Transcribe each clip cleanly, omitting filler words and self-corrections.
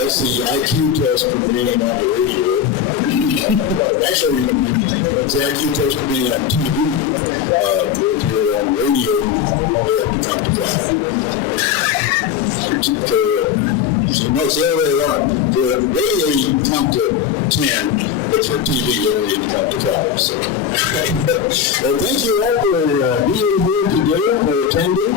That's the IQ test for being on the radio. Actually, it's the IQ test for being on TV. If you're on radio, you have to come to that. So it's the other way around. For radio, you can count to 10, but for TV, you only can count to 5. So. Well, thank you all for being here today, for attending.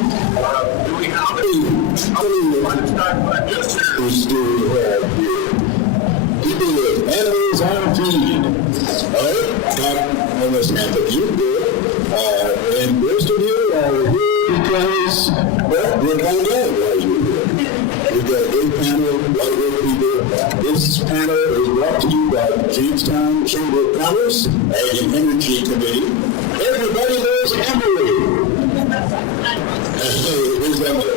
People with animals on feed. Alright, not almost half of you do it. And most of you are here because, well, we're going down while you're here. We've got a great panel, a lot of great people. This panel is brought to you by Jamestown Chamber of Commerce and Energy Committee. Everybody knows Emily. Here's Emily.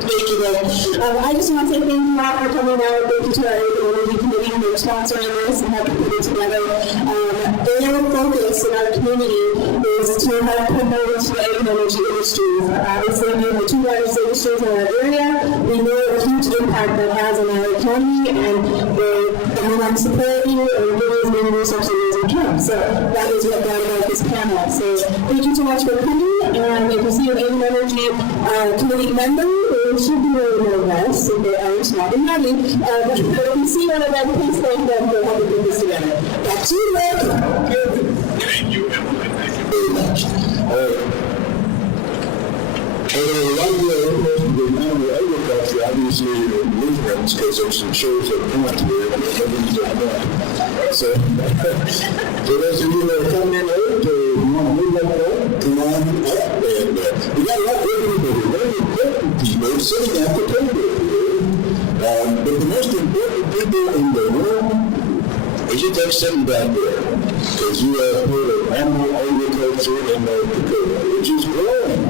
Thank you, Bill. I just want to say thank you all for coming out. Thank you to our Energy Committee for sponsoring this and helping put it together. Their focus in our community is to help promote the energy industry. Obviously, we're the two largest industries in our area. We know the huge impact that has on our economy, and we want to support you and give as many resources as we can. So that is what brought about this panel. So thank you so much for coming. And if you see an Aim Energy committee member, they should be wearing their vests if they aren't not in money. But if you see one of them, please thank them for helping put this together. Back to you, Rick. Thank you, Emily. Thank you very much. The animal agriculture, obviously, movements, because there's some shows that come out here, and everything's going on. So, for those of you that are coming in late, or you want to move like that, come on up. And we got a lot of people, very important people sitting at the table here. But the most important people in the room is you take sitting back there, because you have heard of animal agriculture in North Dakota, which is growing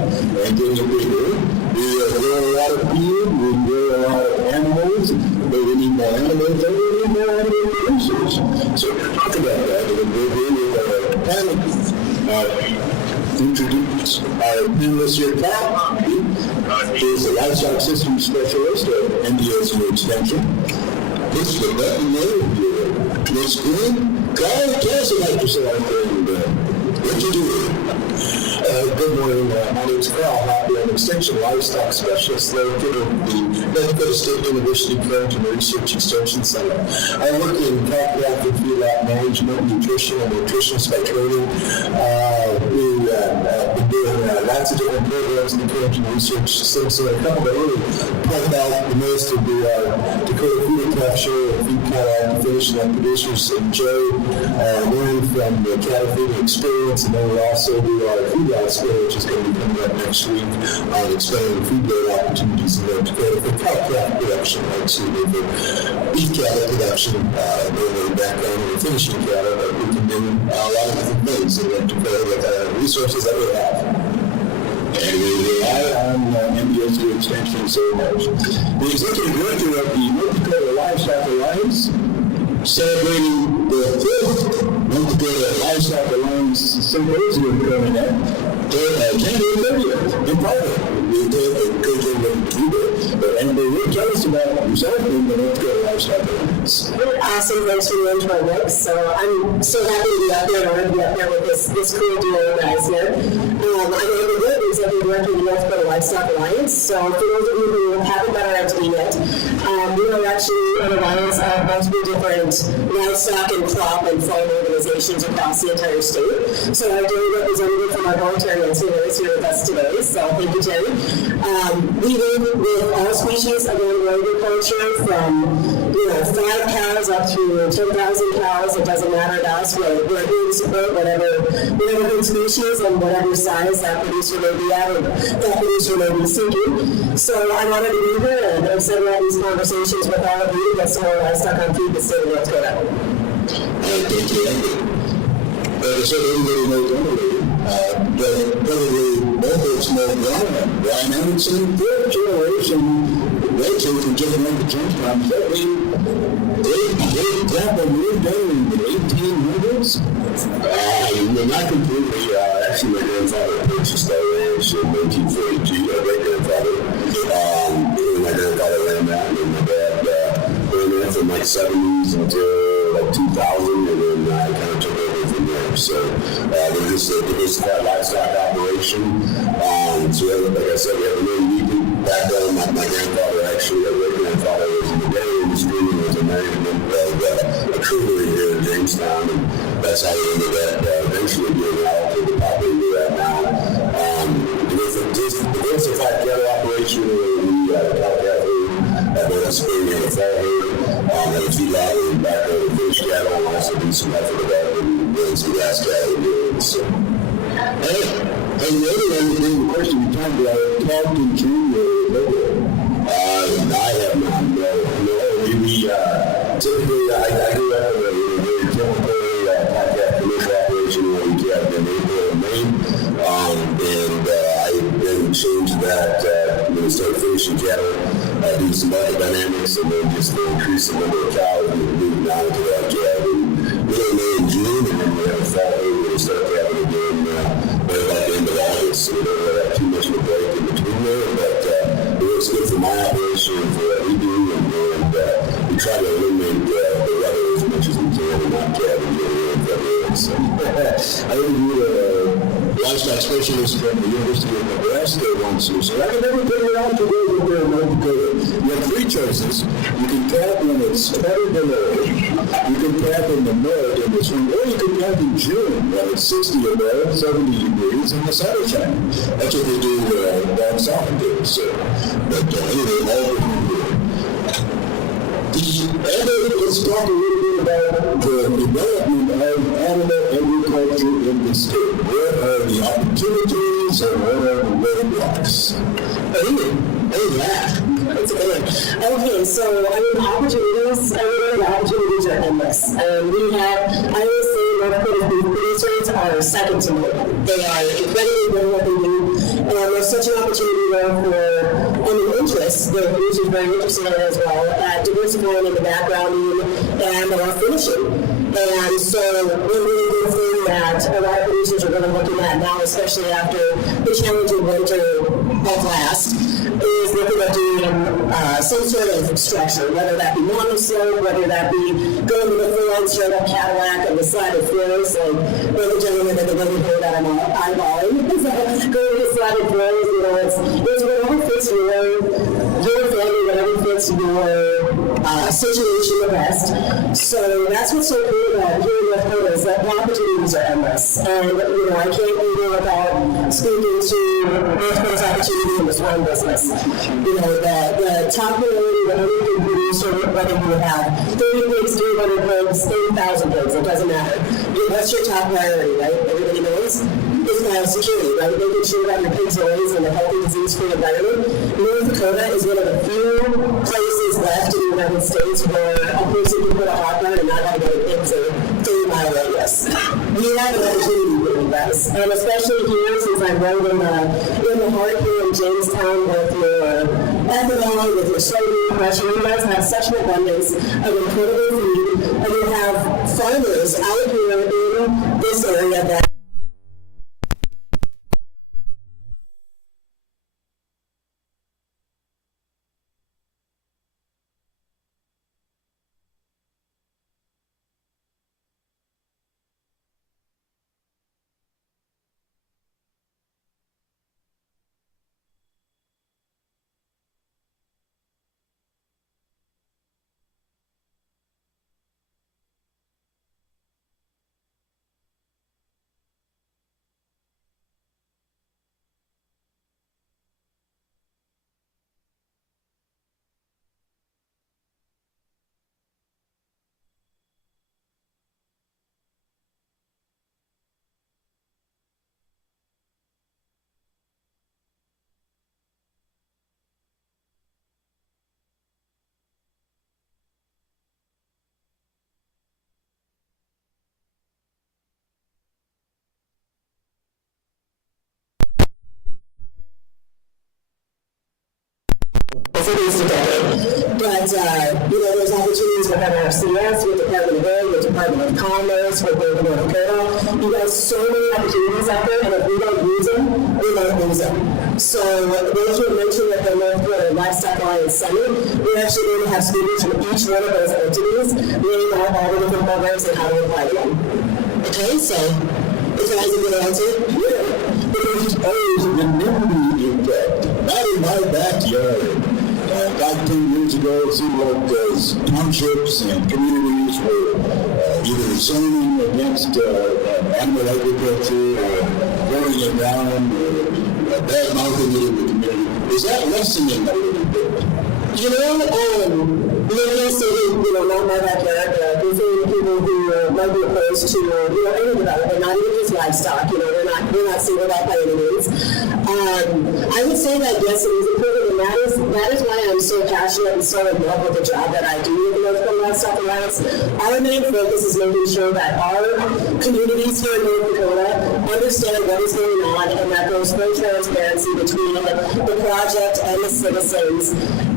and getting bigger. We grow a lot of feed, we grow a lot of animals, but we need more animals and we need more animal producers. So we're talking about that, and we're here with introduce our panelist here. Pat is a livestock systems specialist at NDSU Extension. This is the button there here. Looks good. Kyle, tell us about yourself and what you do. Good morning. My name is Carl Hoppy. I'm an Extension Livestock Specialist located at the North Dakota State University Farming and Research Extension Center. I work in calf and feedlot management, nutrition, and nutritionist by training. We've been doing lots of different programs in the Farming and Research Center. So a couple that really talk about the most would be our Dakota Food and Calf Show, feed cattle finishing up producers and Joe, learn from the cattle feeding experience, and then we'll also do our food Expo, which is going to be coming up next week on expanding food grade opportunities in North Dakota for cow calf production, like for beef cattle production, the background of the finishing cattle, but we can do a lot of different things in North Dakota with the resources that we have. And we rely on NDSU Extension so much. The Executive Director of the North Dakota Livestock Alliance, celebrating the 5th North Dakota Livestock Alliance Symposium coming up. January 30th in private. We'll encourage everyone to do that. And will tell us about yourself and the North Dakota Livestock Alliance. Awesome. Thanks for the intro, Rick. So I'm so happy to be out there and honored to be out there with this cool duo guys here. I'm Amber Wood, Executive Director of the North Dakota Livestock Alliance. So for those of you who haven't met our entity yet, we are actually an alliance of multiple different livestock and crop and farm organizations across the entire state. So our daily representative from our voluntary NCO is here with us today. So thank you, Jenny. We live with all species of animal agriculture, from 5 cows up to 10,000 cows. It doesn't matter to us. We're here to support whatever good species and whatever size that producer may be at or that producer may be seeking. So I'm honored to be here and I'm excited to have these conversations with all of you to get some more livestock on feed in the state of North Dakota. Thank you, Andy. So everybody knows Emily, but probably both of us know Brian Emerson, 4th generation raising from Jamestown to Jamestown. Great grandpa moved down in the 1800s. Not completely. Actually, my grandfather purchased that ranch in 1942. My great-grandfather. My grandfather ran that, and my dad ran that from like 70s until like 2000, and then I kind of took over from there. So we're just a diversified livestock operation. So like I said, we have a really unique background. My grandfather, actually, my great-grandfather was in the dairy industry and was a management of a creamery here in Jamestown, and that's how we ended up eventually doing all of the property we're at now. With a diversified cattle operation where we cow cattle at both the spring and the fall herd, at a feedlot and back over the fish cattle, and also do some effort development and build some grass cattle. So, and the other one, the question you talked about, talked in June I have not. No. We typically, I grew up in a very typical podcast commercial operation where we kept in April and May, and I then changed that when we started finishing cattle, due to some market dynamics, and then just increase the number of cows, and moved down to that cattle in middle May and June, and then we have a fall over and start calving again right about the end of August. So we don't really have too much of a break in between there, but it works good for my operation and for what we do, and we try to eliminate the weather as much as we can and not calving January and February. So I think you're a livestock specialist specialist from the University of Nebraska once who said, I can never figure out to go over there in North Dakota. You have three choices. You can camp when it's 20 below. You can camp in the mud in the spring, or you can camp in June when it's 60 above, 70 degrees in the sunshine. That's what they do down south there. So, but anyway, all of them do. Let's talk a little bit about the development of animal agriculture in the state. What are the opportunities and what are the roadblocks? That's a good one. Okay, so opportunities, the opportunities are endless. We have, I always say, North Dakota's beef producers are second to none. They are incredibly good at what they do. There's such an opportunity there for an interest, the producers are very interested in it as well, at diversifying in the backgrounding and finishing. And so we're really good thing that a lot of producers are going to look at now, especially after the challenging winter of last, is looking at doing some sort of structure, whether that be monoslope, whether that be going to the full-on straight-up Cadillac and the side of floors, like the gentleman that the women here that I'm eyeballing. Going to the side of floors, it's whatever fits your family, whatever fits your situation the best. So that's what's so cool about here in North Dakota is that the opportunities are endless. And I can't be there without speaking to North Dakota's opportunity in the swine business. The top priority that any good producer, whether you have 30 pigs, 300 pigs, 30,000 pigs, it doesn't matter. That's your top priority, right? Everybody knows. It's biosecurity, right? Making sure that your pigs are raised in a healthy, disease-free environment. North Dakota is one of the few places left in the United States where a person can put a hot rod and not have to go to pigs in 30-mile radius. We have an opportunity doing this, and especially here, since I'm right in the heart here in Jamestown with your ethanol, with your soybean crush, you guys have such an abundance of incredible food, and you have farmers out here in this area that as it is today. But, there's opportunities with NRCS, with Department of Ag, with Department of Commerce, with the North Dakota. You have so many opportunities out there, and if we don't use them, we don't lose them. So, those who mentioned at the North Dakota Livestock Alliance Summit, we're actually going to have speakers from each one of those entities, laying out all the different programs and how to apply them. Okay, so, is that a good answer? Yeah. There's always a community impact. Not in my backyard. About 10 years ago, it seemed like townships and communities were either zoning against animal agriculture or burning it down or bad-mouthing it in the community. Is that lessening a little bit? Living in a city, not my backyard, there's people who might be opposed to, any development, not even just livestock, we're not singled out by any means. I would say that, yes, it is important, and that is why I'm so passionate and so in love with the job that I do with the North Dakota Livestock Alliance. Our main focus is making sure that our communities here in North Dakota understand what is going on, and that there's full transparency between the project and the citizens,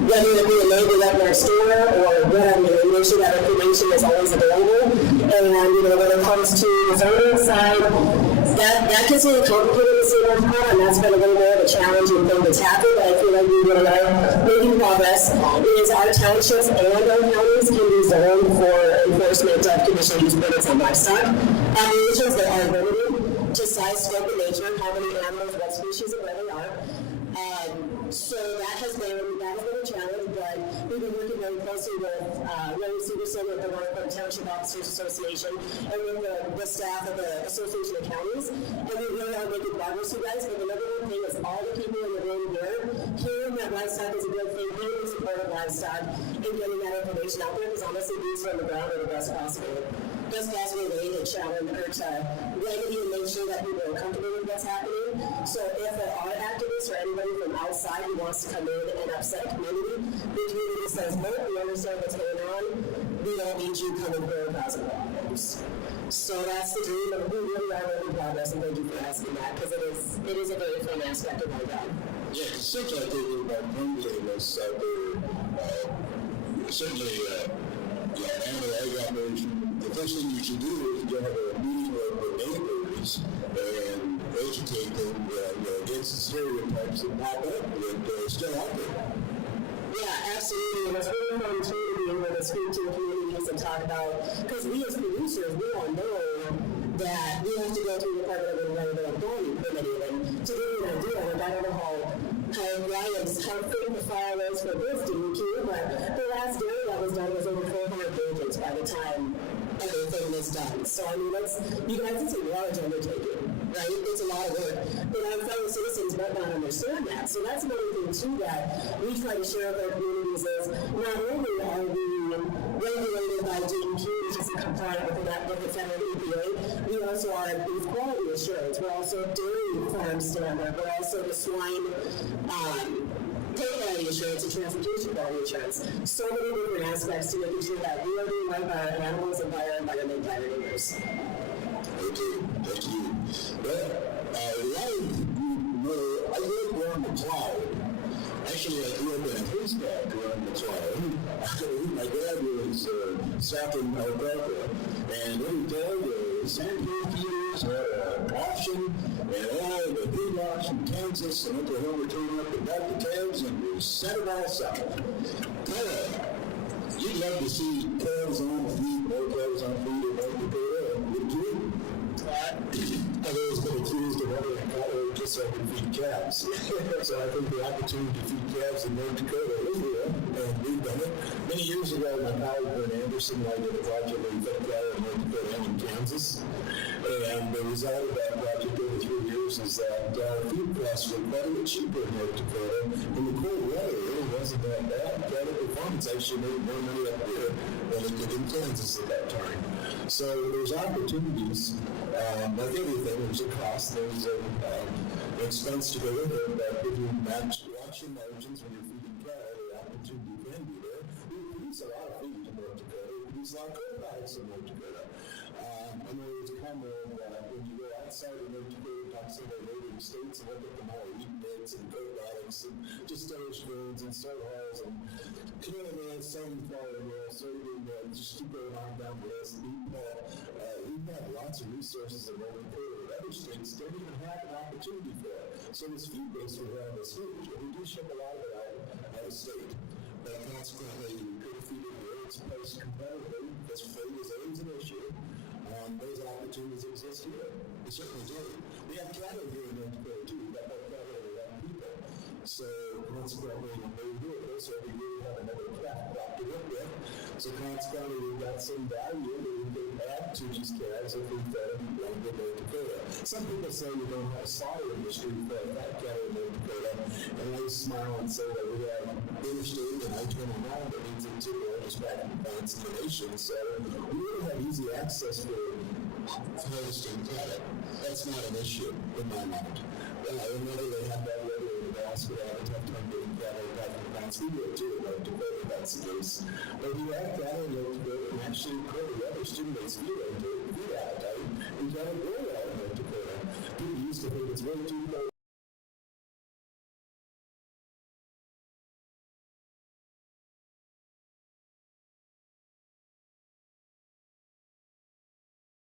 whether it be a label up in our store or whatever, make sure that information is always available. And, when it comes to the zoning side, that gets a little complicated in the state of North Dakota, and that's been a little more of a challenging thing to tackle, but I feel like we really are making progress. Is our townships and our counties can be zoned for enforcement of conditional use permits on livestock operations that are limited to size, scope, and nature, how many animals, what species, and where they are. So that has been a challenge, but we've been working very closely with Larry Severson with the North Township Officers Association and with the staff of the Association of Counties, and we really are making progress, you guys. But the number one thing is all the people in the room here hearing that livestock is a good thing, hearing the support of livestock, and getting that information out there, because honestly, these are on the ground are the best possible way to challenge or to regulate and make sure that people are comfortable with what's happening. So if there are activists or anybody from outside who wants to come in and upset a community, the community says, no, we understand what's going on. We don't need you coming for 1,000 problems. So that's the dream, and we really are making progress, and thank you for asking that, because it is a very fun aspect of my job. Yeah, it seems like they were about homelessness out there. Certainly, animal ag operation. The first thing you should do is to have a meeting with the neighbors and educate them against the stereotypes that pop up that are still out there. Yeah, absolutely. And it's really fun too to be able to speak to the communities and talk about, because we as producers, we all know that we have to go through the Department of Environmental Quality permitting. And to give you an idea, and I don't know how thick the file is for this DEQ, but the last dairy that was done was over 400 pages by the time everything was done. So I mean, you guys, it's a large undertaking, right? It's a lot of work. But our fellow citizens might not understand that. So that's another thing too that we try to share with our communities is not only are we regulated by DEQ, which is compliant with the federal EPA, we also are beef quality assurance. We're also dairy farm standard. We're also the swine pig quality assurance and transportation quality assurance. So many different aspects to making sure that we are doing right by our animals and by our environment, by our neighbors. Okay, thank you. Well, I grew up around the cloud. Actually, I grew up in a haystack around the cloud. My dad was stocking alpaca, and every day the sandhill feeders had an auction, and all the big lots from Kansas and Oklahoma turned up and got the calves and was sent it all south. You'd love to see calves on feed, more calves on feed in North Dakota, would you? I've always been accused of having a cattle just so I can feed calves. So I think the opportunity to feed calves in North Dakota is real, and we've done it. Many years ago, my colleague Vern Anderson and I did a project where we fed cattle in North Dakota and in Kansas. And the result of that project over 3 years is that feed costs were quite a bit cheaper in North Dakota. In the cold weather, it really wasn't that bad. Cattle performance actually made more money up here than it did in Kansas at that time. So there's opportunities. Like everything, there's a cost, there's an expense to go with it, but if you watch your margins when you're feeding cattle, the opportunity can be there. We produce a lot of feed in North Dakota. We produce a lot of cold products in North Dakota. I know it's common when you go outside of North Dakota, talk to some of the neighboring states and look at them all, wheat bits and cold products and just storage grains and start hulls and canola meal, sunflower meal, soybean meal, just keep going on down the list. We have lots of resources in North Dakota that other states don't even have an opportunity for it. So this feed base we have is huge. We do ship a lot of it out of state. But consequently, we could feed it here. It's priced competitively because freight is always an issue. Those opportunities exist here. We certainly do. We have cattle here in North Dakota too. We've got more cattle than we have people. So consequently, when we do it this every year, we have another crop to work with. So consequently, we've got some value that we can add to these calves if we fed them in North Dakota. Some people say we don't have a slaughter industry for fat cattle in North Dakota, and I smile and say that we have interstate and I-29 that leads into the largest packing plants in the nation. So we really have easy access for harvesting cattle. That's not an issue in my mind. Whether they have that weather in the basket, I have a tough time getting cattle packing plants. We do it too in North Dakota, that's the case. But we have cattle in North Dakota, and actually cold weather stimulates feed appetite, and cattle grow well in North Dakota. People used to think it's way too cold.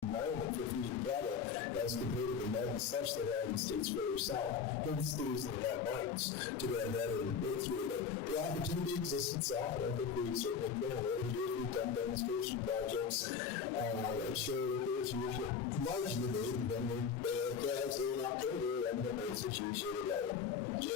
Environment for feeding cattle as compared to the mountains such that are in states further south. Hence the reason they have mines to go ahead and go through it. The opportunity exists itself, and I think we certainly can. Over the years, we've done demonstration projects that show that there's usually largely made when the calves in October and then it's usually like, yeah.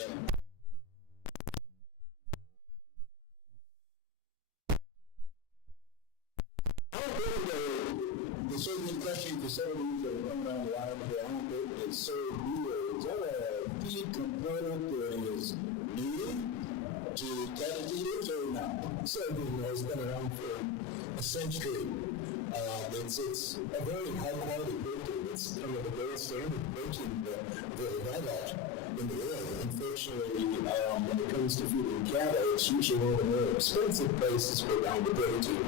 The soybean crushing facilities that are coming online here, I don't think it's so new. Is that a key component that is new to cattle feeders or not? Soybean has been around for a century. It's a very high quality protein. It's kind of a gold standard protein that I like in the world. Unfortunately, when it comes to feeding cattle, it's usually one of the more expensive places for down the protein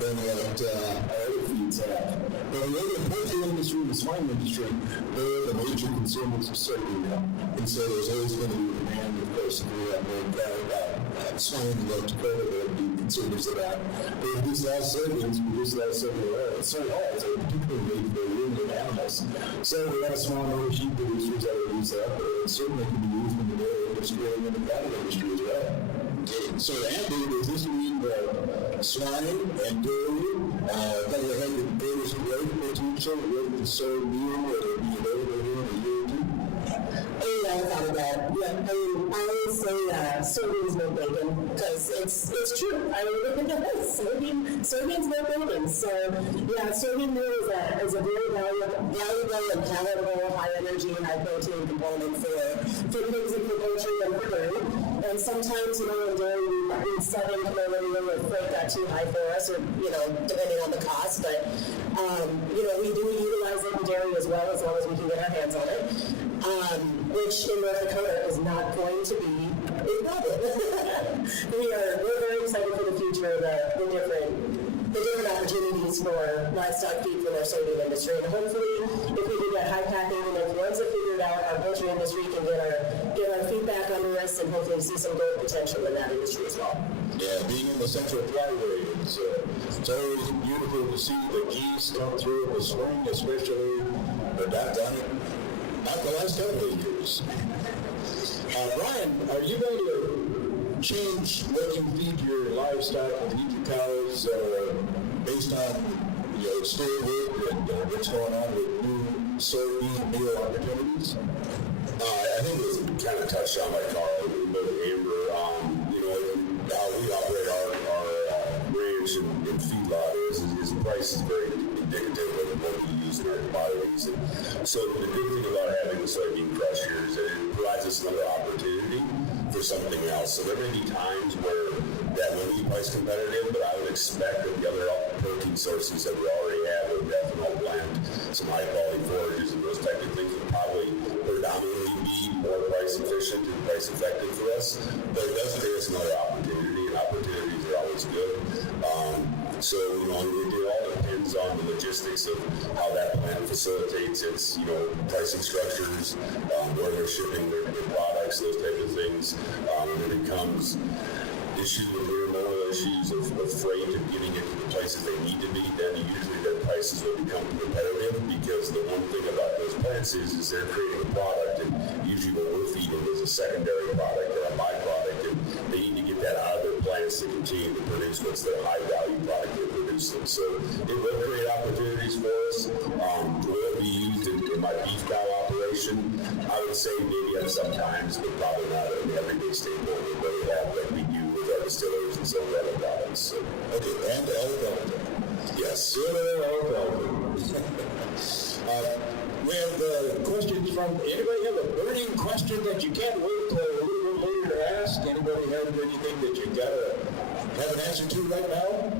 than what other feeds have. But the poultry industry and the swine industry, they're the major consumers of soybean meal. And so there's always going to be demand, of course, if we have more cattle swine in North Dakota, there would be consumers of that. They produce a lot of soybeans, produce a lot of soybean oil. And soy oils are particularly made for ruminant animals. So we have small number of sheep producers that would use that, but it certainly can be used in the dairy industry and in the cattle industry as well. Okay. So Andy, does this mean that swine and dairy that will have the greatest growth potential with the soy meal that will be available here in a year or two? I thought of that. Yeah, I always say soybeans milk bacon because it's true. I mean, soybeans milk bacon. So yeah, soybean meal is a very valuable and palatable, high energy, high protein component for pigs and for poultry and for dairy. And sometimes, in dairy, we southern Canada, the freight got too high for us, or depending on the cost. But we do utilize it in dairy as long as we can get our hands on it. Which in North Dakota is not going to be a problem. We're very excited for the future of the different opportunities for livestock feed from our soybean industry. And hopefully, if we can get high packing and influenza figured out, our poultry industry can get our feet back under us and hopefully see some growth potential in that industry as well. Yeah, being in the Central Flyway, it's always beautiful to see the geese come through in the spring, especially, but not the last couple of years. Brian, are you going to change what you feed your livestock and feed your cows based on state work and what's going on with new soybean meal opportunities? I think it was kind of touched on by Carl, but Amber, how we operate our ranch and feedlot is the price is very indicative of what we use in our commodities. And so the good thing about having the soybean crusher is that it provides us another opportunity for something else. So there may be times where that will be price competitive, but I would expect that the other protein sources that we already have, with ethanol blend, some high quality forages and those type of things will probably predominantly be more price efficient and price effective for us. But it does create us another opportunity, and opportunities are always good. So, it all depends on the logistics of how that plant facilitates its, pricing structures, where they're shipping their products, those type of things. When it comes issues with intermodal issues of freight and getting into the places they need to be, then usually their prices will become competitive, because the one thing about those plants is they're creating a product, and usually what we're feeding is a secondary product or a byproduct, and they need to get that out of their plants to continue to produce what's their high value product they're producing. So it will create opportunities for us. Will it be used in my beef cow operation? I would say maybe at some times, but probably not an everyday staple we really have like we do with our distillers and some other products. So, okay, and alfalfa. Yes. We have questions from anybody. Have a burning question that you can't wait till a little bit later to ask? Anybody have anything that you gotta have an answer to right now?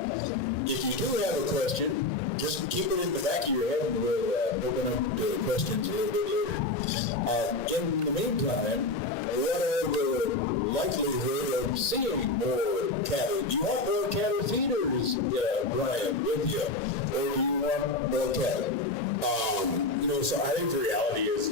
If you do have a question, just keep it in the back of your head, and we'll open up the questions a little bit later. In the meantime, what are the likelihood of seeing more cattle? Do you want more cattle feeders, Brian, with you, or do you want more cattle? So I think the reality is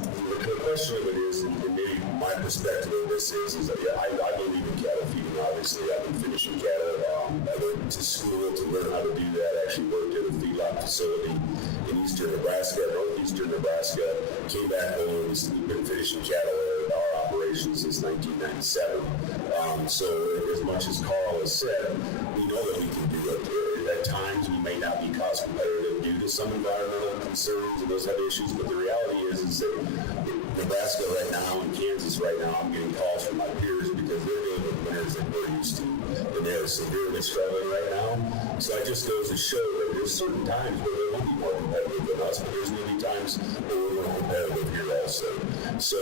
the question of it is, and maybe my perspective of this is that I believe in cattle feeding. Obviously, I've been finishing cattle. I went to school to learn how to do that. I actually worked at a feedlot facility in eastern Nebraska, northeastern Nebraska. Came back home. We've been finishing cattle at our operation since 1997. So as much as Carl has said, we know that we can do it. At times, we may not be cost competitive due to some environmental concerns and those type of issues. But the reality is that Nebraska right now and Kansas right now, I'm getting calls from my peers because they're dealing with winters that we're used to, and they're severely struggling right now. So it just goes to show that there's certain times where they will be more competitive than us, but there's going to be times where we're more competitive here also. So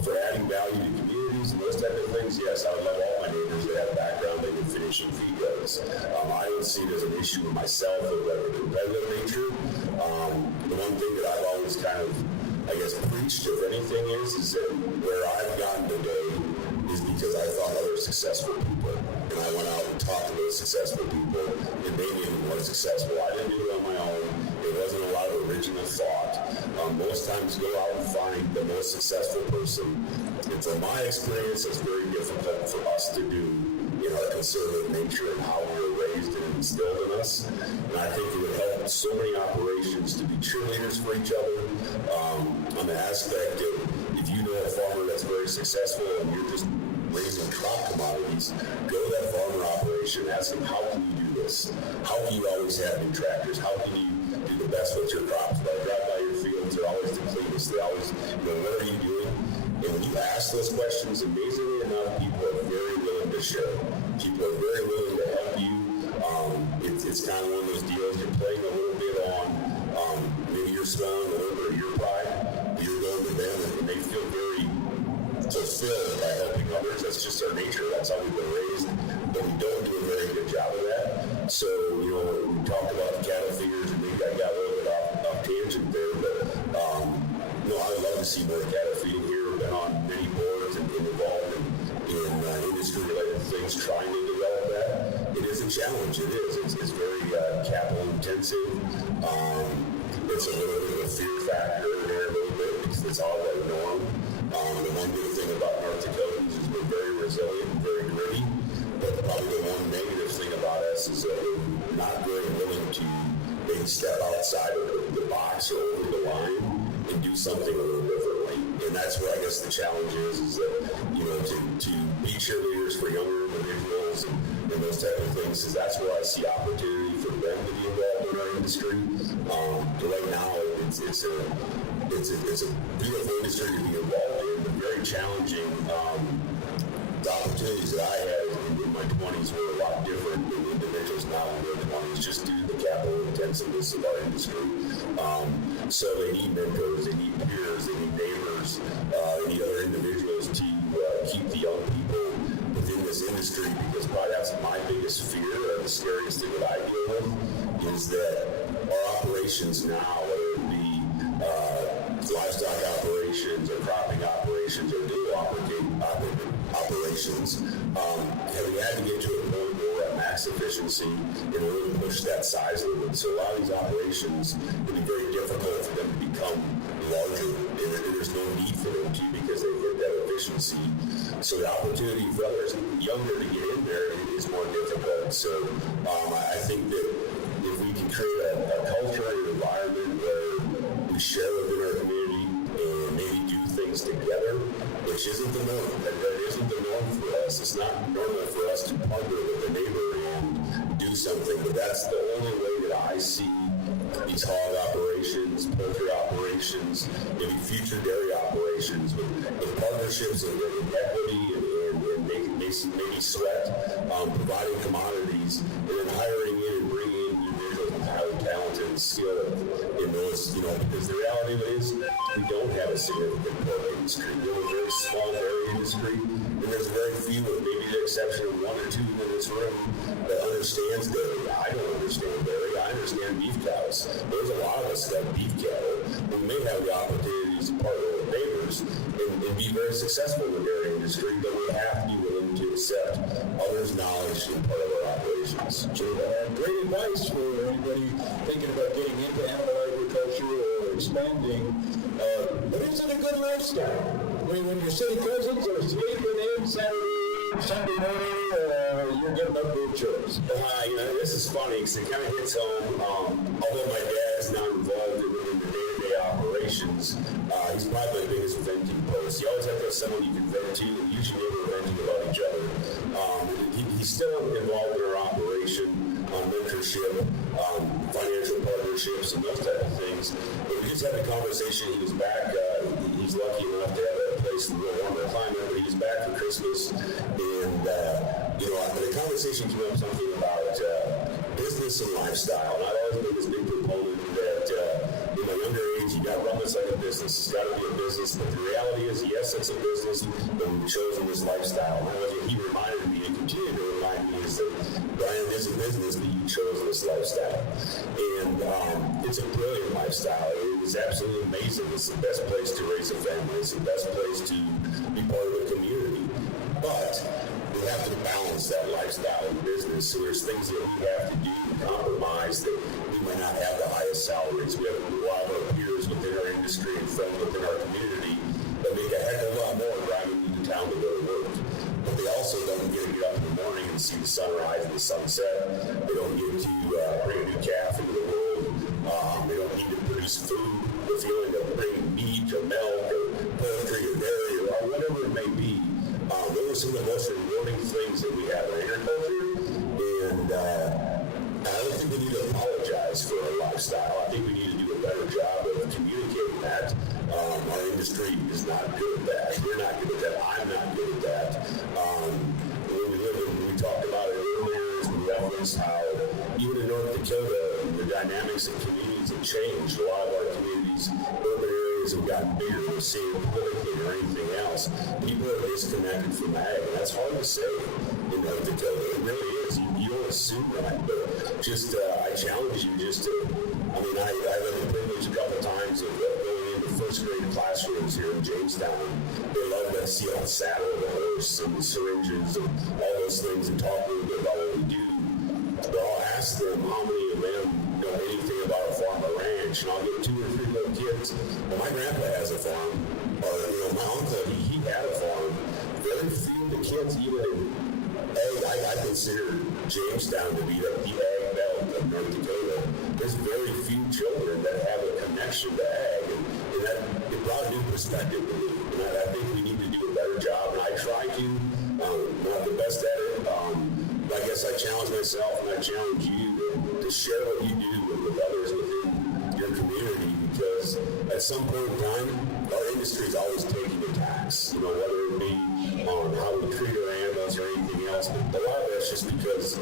for adding value to communities and those type of things, yes, I would love all my neighbors that have a background in finishing feed yards. I don't see it as an issue with myself of a competitive nature. The one thing that I've always kind of, I guess, preached, if anything, is that where I've gotten today is because I thought other successful people, and I went out and talked to those successful people, and they made me more successful. I didn't do it on my own. There wasn't a lot of original thought. Most times, go out and find the most successful person. And from my experience, it's very difficult for us to do in our conservative nature and how we were raised and instilled in us. And I think it would help so many operations to be cheerleaders for each other. On the aspect of, if you know a farmer that's very successful and you're just raising crop commodities, go to that farmer operation, ask them, how can you do this? How can you always have new tractors? How can you do the best with your crops? But I drive by your fields, they're always the cleanest. They always, what are you doing? And when you ask those questions, amazingly enough, people are very willing to share. People are very willing to help you. It's kind of one of those deals, you're playing a little bit on, maybe you're swallowing a little bit of your pride, you're going to them, and they feel very fulfilled by helping others. That's just our nature. That's how we've been raised, but we don't do a very good job of that. So, we talked about the cattle feeders, and maybe I got a little bit off tangent there, but, I would love to see more cattle feeding here. We've been on many boards and involved in industry-related things, trying to develop that. It is a challenge. It is. It's very capital intensive. It's a little bit of a fear factor there a little bit because it's all our norm. The one good thing about North Dakotans is we're very resilient and very gritty. But probably the one negative thing about us is that we're not very willing to maybe step outside of the box or over the line and do something a little differently. And that's where I guess the challenge is that, to be cheerleaders for younger individuals and those type of things, is that's where I see opportunity for them to be involved in our industry. Right now, it's a beautiful industry to be involved in, but very challenging. The opportunities that I had in my 20s were a lot different than individuals now in their 20s, just due to the capital intensiveness of our industry. So they need mentors, they need peers, they need neighbors, they need other individuals to keep the young people within this industry, because probably that's my biggest fear, or the scariest thing that I deal with, is that our operations now, whether it be livestock operations or cropping operations or dairy operations, have we had to get to a point where we're at max efficiency and really push that size limit. So a lot of these operations, it'd be very difficult for them to become larger, and there's no need for them to, because they hit that efficiency. So the opportunity for others younger to get in there is more difficult. So I think that if we can create a culture and an environment where we share within our community and maybe do things together, which isn't the norm. That isn't the norm for us. It's not normal for us to partner with a neighbor and do something, but that's the only way that I see these hog operations, poultry operations, maybe future dairy operations, with partnerships and equity and maybe sweat, providing commodities, and then hiring in and bringing in individuals with highly talented and skilled in those, because the reality of it is we don't have a significant pork industry. We have a very small dairy industry, and there's very few, with maybe the exception of one or two in this room, that understands dairy. I don't understand dairy. I understand beef cows. There's a lot of us that have beef cattle. We may have the opportunities to partner with neighbors and be very successful in the dairy industry, but we have to be willing to accept others' knowledge in part of our operations. So, great advice for anybody thinking about getting into animal agriculture or expanding. But is it a good lifestyle? I mean, when your city cousins are sleeping in Sunday morning, you're getting up to chores. This is funny because it kind of hits home. Although my dad is not involved in the day-to-day operations, he's probably the biggest venting post. You always have to have someone you can vent to, and usually they're venting about each other. He's still involved in our operation. on mentorship, financial partnerships, and those type of things. But we just had a conversation. He was back. He's lucky enough to have a place in the real warmer climate, but he was back for Christmas. And, the conversation came up something about business and lifestyle. And I've always been this big proponent that in my younger age, you got to run this like a business. It's got to be a business. But the reality is, yes, it's a business, but we've chosen this lifestyle. And what he reminded me and continued to remind me is that, Brian, it is a business, but you chose this lifestyle. And it's a brilliant lifestyle. It is absolutely amazing. It's the best place to raise a family. It's the best place to be part of a community. But we have to balance that lifestyle and business. So there's things that we have to do to compromise that we might not have the highest salaries. We have a lot of our peers within our industry and friends within our community that make a heck of a lot more driving into town to go to work. But they also don't get to get up in the morning and see the sunrise and the sunset. They don't get to bring a new calf into the world. They don't need to produce food. The feeling of bringing meat or milk or poultry or dairy or whatever it may be. Those are some of the most rewarding things that we have in agriculture. And I don't think we need to apologize for our lifestyle. I think we need to do a better job of communicating that. Our industry is not good at that. We're not good at that. I'm not good at that. We talked about it earlier, we referenced how even in North Dakota, the dynamics of communities have changed. A lot of our communities, urban areas have gotten bigger, we're seeing politically or anything else. People are disconnected from ag, and that's hard to say in North Dakota. It really is. You don't assume that, but just, I challenge you just to, I've had the privilege a couple times of going into first grade classrooms here in Jamestown. They love to see all the saddle of the horse and the syringes and all those things and talk a little bit about what we do. But I'll ask them how many of them know anything about a farm or ranch, and I'll get 2 or 3 little kids. Well, my grandpa has a farm, or my uncle, he had a farm. Very few of the kids even in ag. I consider Jamestown to be the ag belt of North Dakota. There's very few children that have a connection to ag, and that it brought a new perspective to me. And I think we need to do a better job, and I try to. I'm not the best at it. I guess I challenge myself and I challenge you to share what you do with others within your community, because at some point in time, our industry is always taking a tax, whether it be on how we treat our animals or anything else. But a lot of that's just because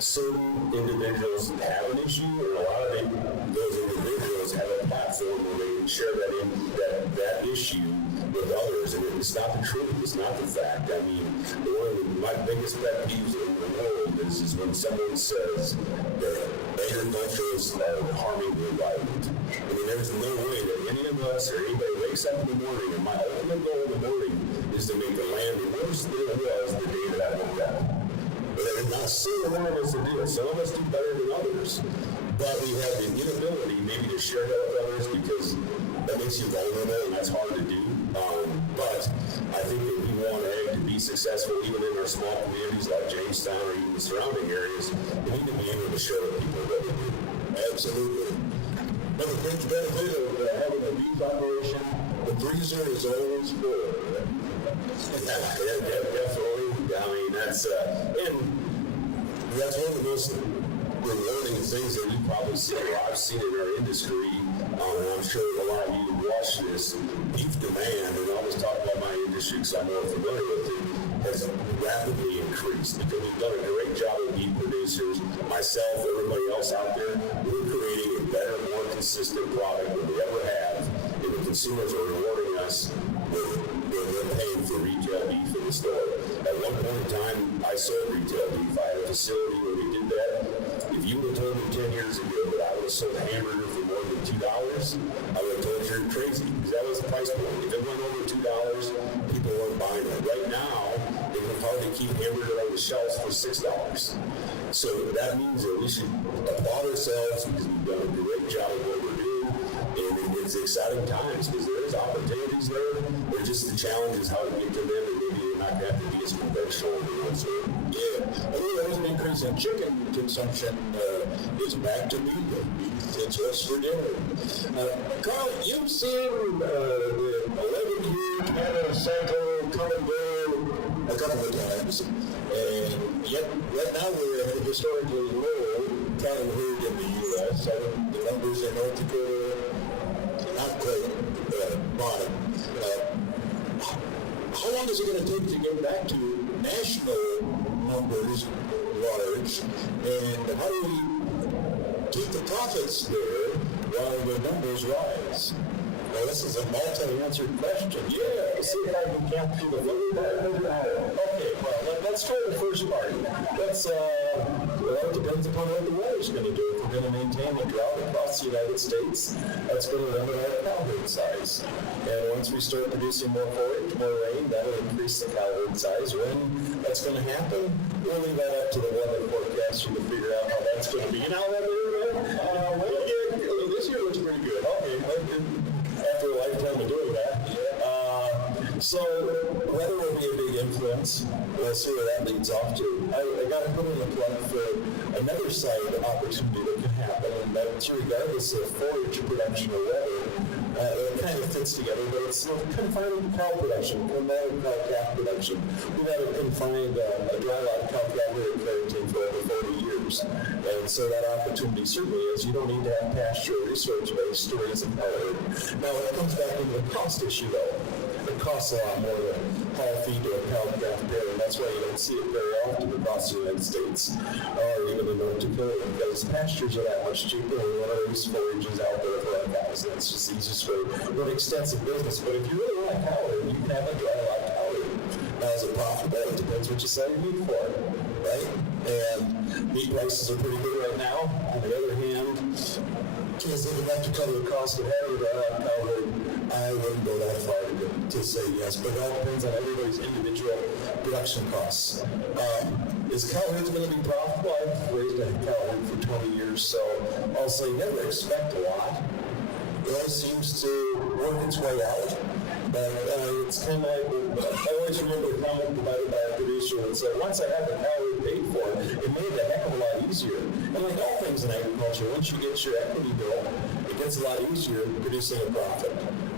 certain individuals have an issue, and a lot of those individuals have a platform where they can share that issue with others, and it's not the truth, it's not the fact. One of my biggest pet peeves in the world is when someone says that agriculturists are harming the environment. There's no way that any of us or anybody wakes up in the morning, and my ultimate goal in the morning is to make the land worse than it was the day that I woke up. But there's not a single one of us to do it. Some of us do better than others. But we have the inability maybe to share that with others because that makes you vulnerable, and that's hard to do. But I think that we want ag to be successful even in our small communities like Jamestown or even the surrounding areas. We need to be able to show people what we do. Absolutely. But the big benefit of having a beef operation, the freezer is always full. Definitely. That's one of the most rewarding things that we probably see, or I've seen in our industry, and I'm sure a lot of you who watch this, beef demand, and I always talk about my industry because I'm more familiar with it, has rapidly increased because we've done a great job of beef producers, myself, everybody else out there. We're creating a better, more consistent product than we ever have, and the consumers are rewarding us with paying for retail beef in the store. At one point in time, I sold retail beef. I had a facility where we did that. If you would have told me 10 years ago that I would have sold a hamburger for more than $2, I would have told you you're crazy, because that was the price point. If it went over $2, people weren't buying it. Right now, they can hardly keep hamburger on the shelves for $6. So that means that we should applaud ourselves because we've done a great job of what we're doing, and it's exciting times because there's opportunities there. There's just the challenge is how to get to them, and maybe they're not going to have to be as conventional. So, there's an increase in chicken consumption. Is back to meat. It's what's for dinner. Carl, you've seen the 11-year Canada cycle come and go. a couple of times, and yet right now we're at a historically low cattle herd in the U.S. I think the numbers in North Dakota not quite bottom. How long is it going to take to get back to national numbers large, and how do we keep the profits there while the numbers rise? Well, this is a multi-answered question. Yeah, see if I can capture the okay, well, let's try the first part. Well, it depends upon what the weather's going to do. If we're going to maintain the drought across the United States, that's going to limit our cow herd size. And once we start producing more forage, more rain, that'll increase the cow herd size. When that's going to happen, we'll leave that up to the weather forecaster to figure out how that's going to be. Now, this year looks pretty good. Okay, after a lifetime of doing that. So weather will be a big influence. We'll see where that leads off to. I got to put in a plug for another side opportunity that can happen, and that's regardless of forage production or weather. It kind of fits together, but it's confined cow production, confined cow calf production. We've had a confined dry lot cow calf herd in Carrington for over 40 years. And so that opportunity certainly is. You don't need to have pasture or research-based to raise a cow herd. Now, it comes back into the cost issue, though. It costs a lot more to haul feed to a cow calf pair, and that's why you don't see it very often across the United States or even in North Dakota, because pastures are that much cheaper and one of those forages out there for our cows. That's just the easiest way. But extensive business. But if you really want a cow herd, you can have a dry lot cow herd. Now, is it profitable? It depends what you sell your meat for, right? And meat prices are pretty good right now. On the other hand, is it enough to cover the cost of having a dry lot cow herd? I wouldn't go that far to say yes, but it all depends on everybody's individual production costs. Is cow herds going to be profitable? I've raised a cow herd for 20 years, so I'll say never expect a lot. It always seems to work its way out. But it's kind of like, I always remember a comment provided by a producer that said, once I had the cow herd paid for, it made it a heck of a lot easier. And like all things in agriculture, once you get your equity built, it gets a lot easier producing a profit.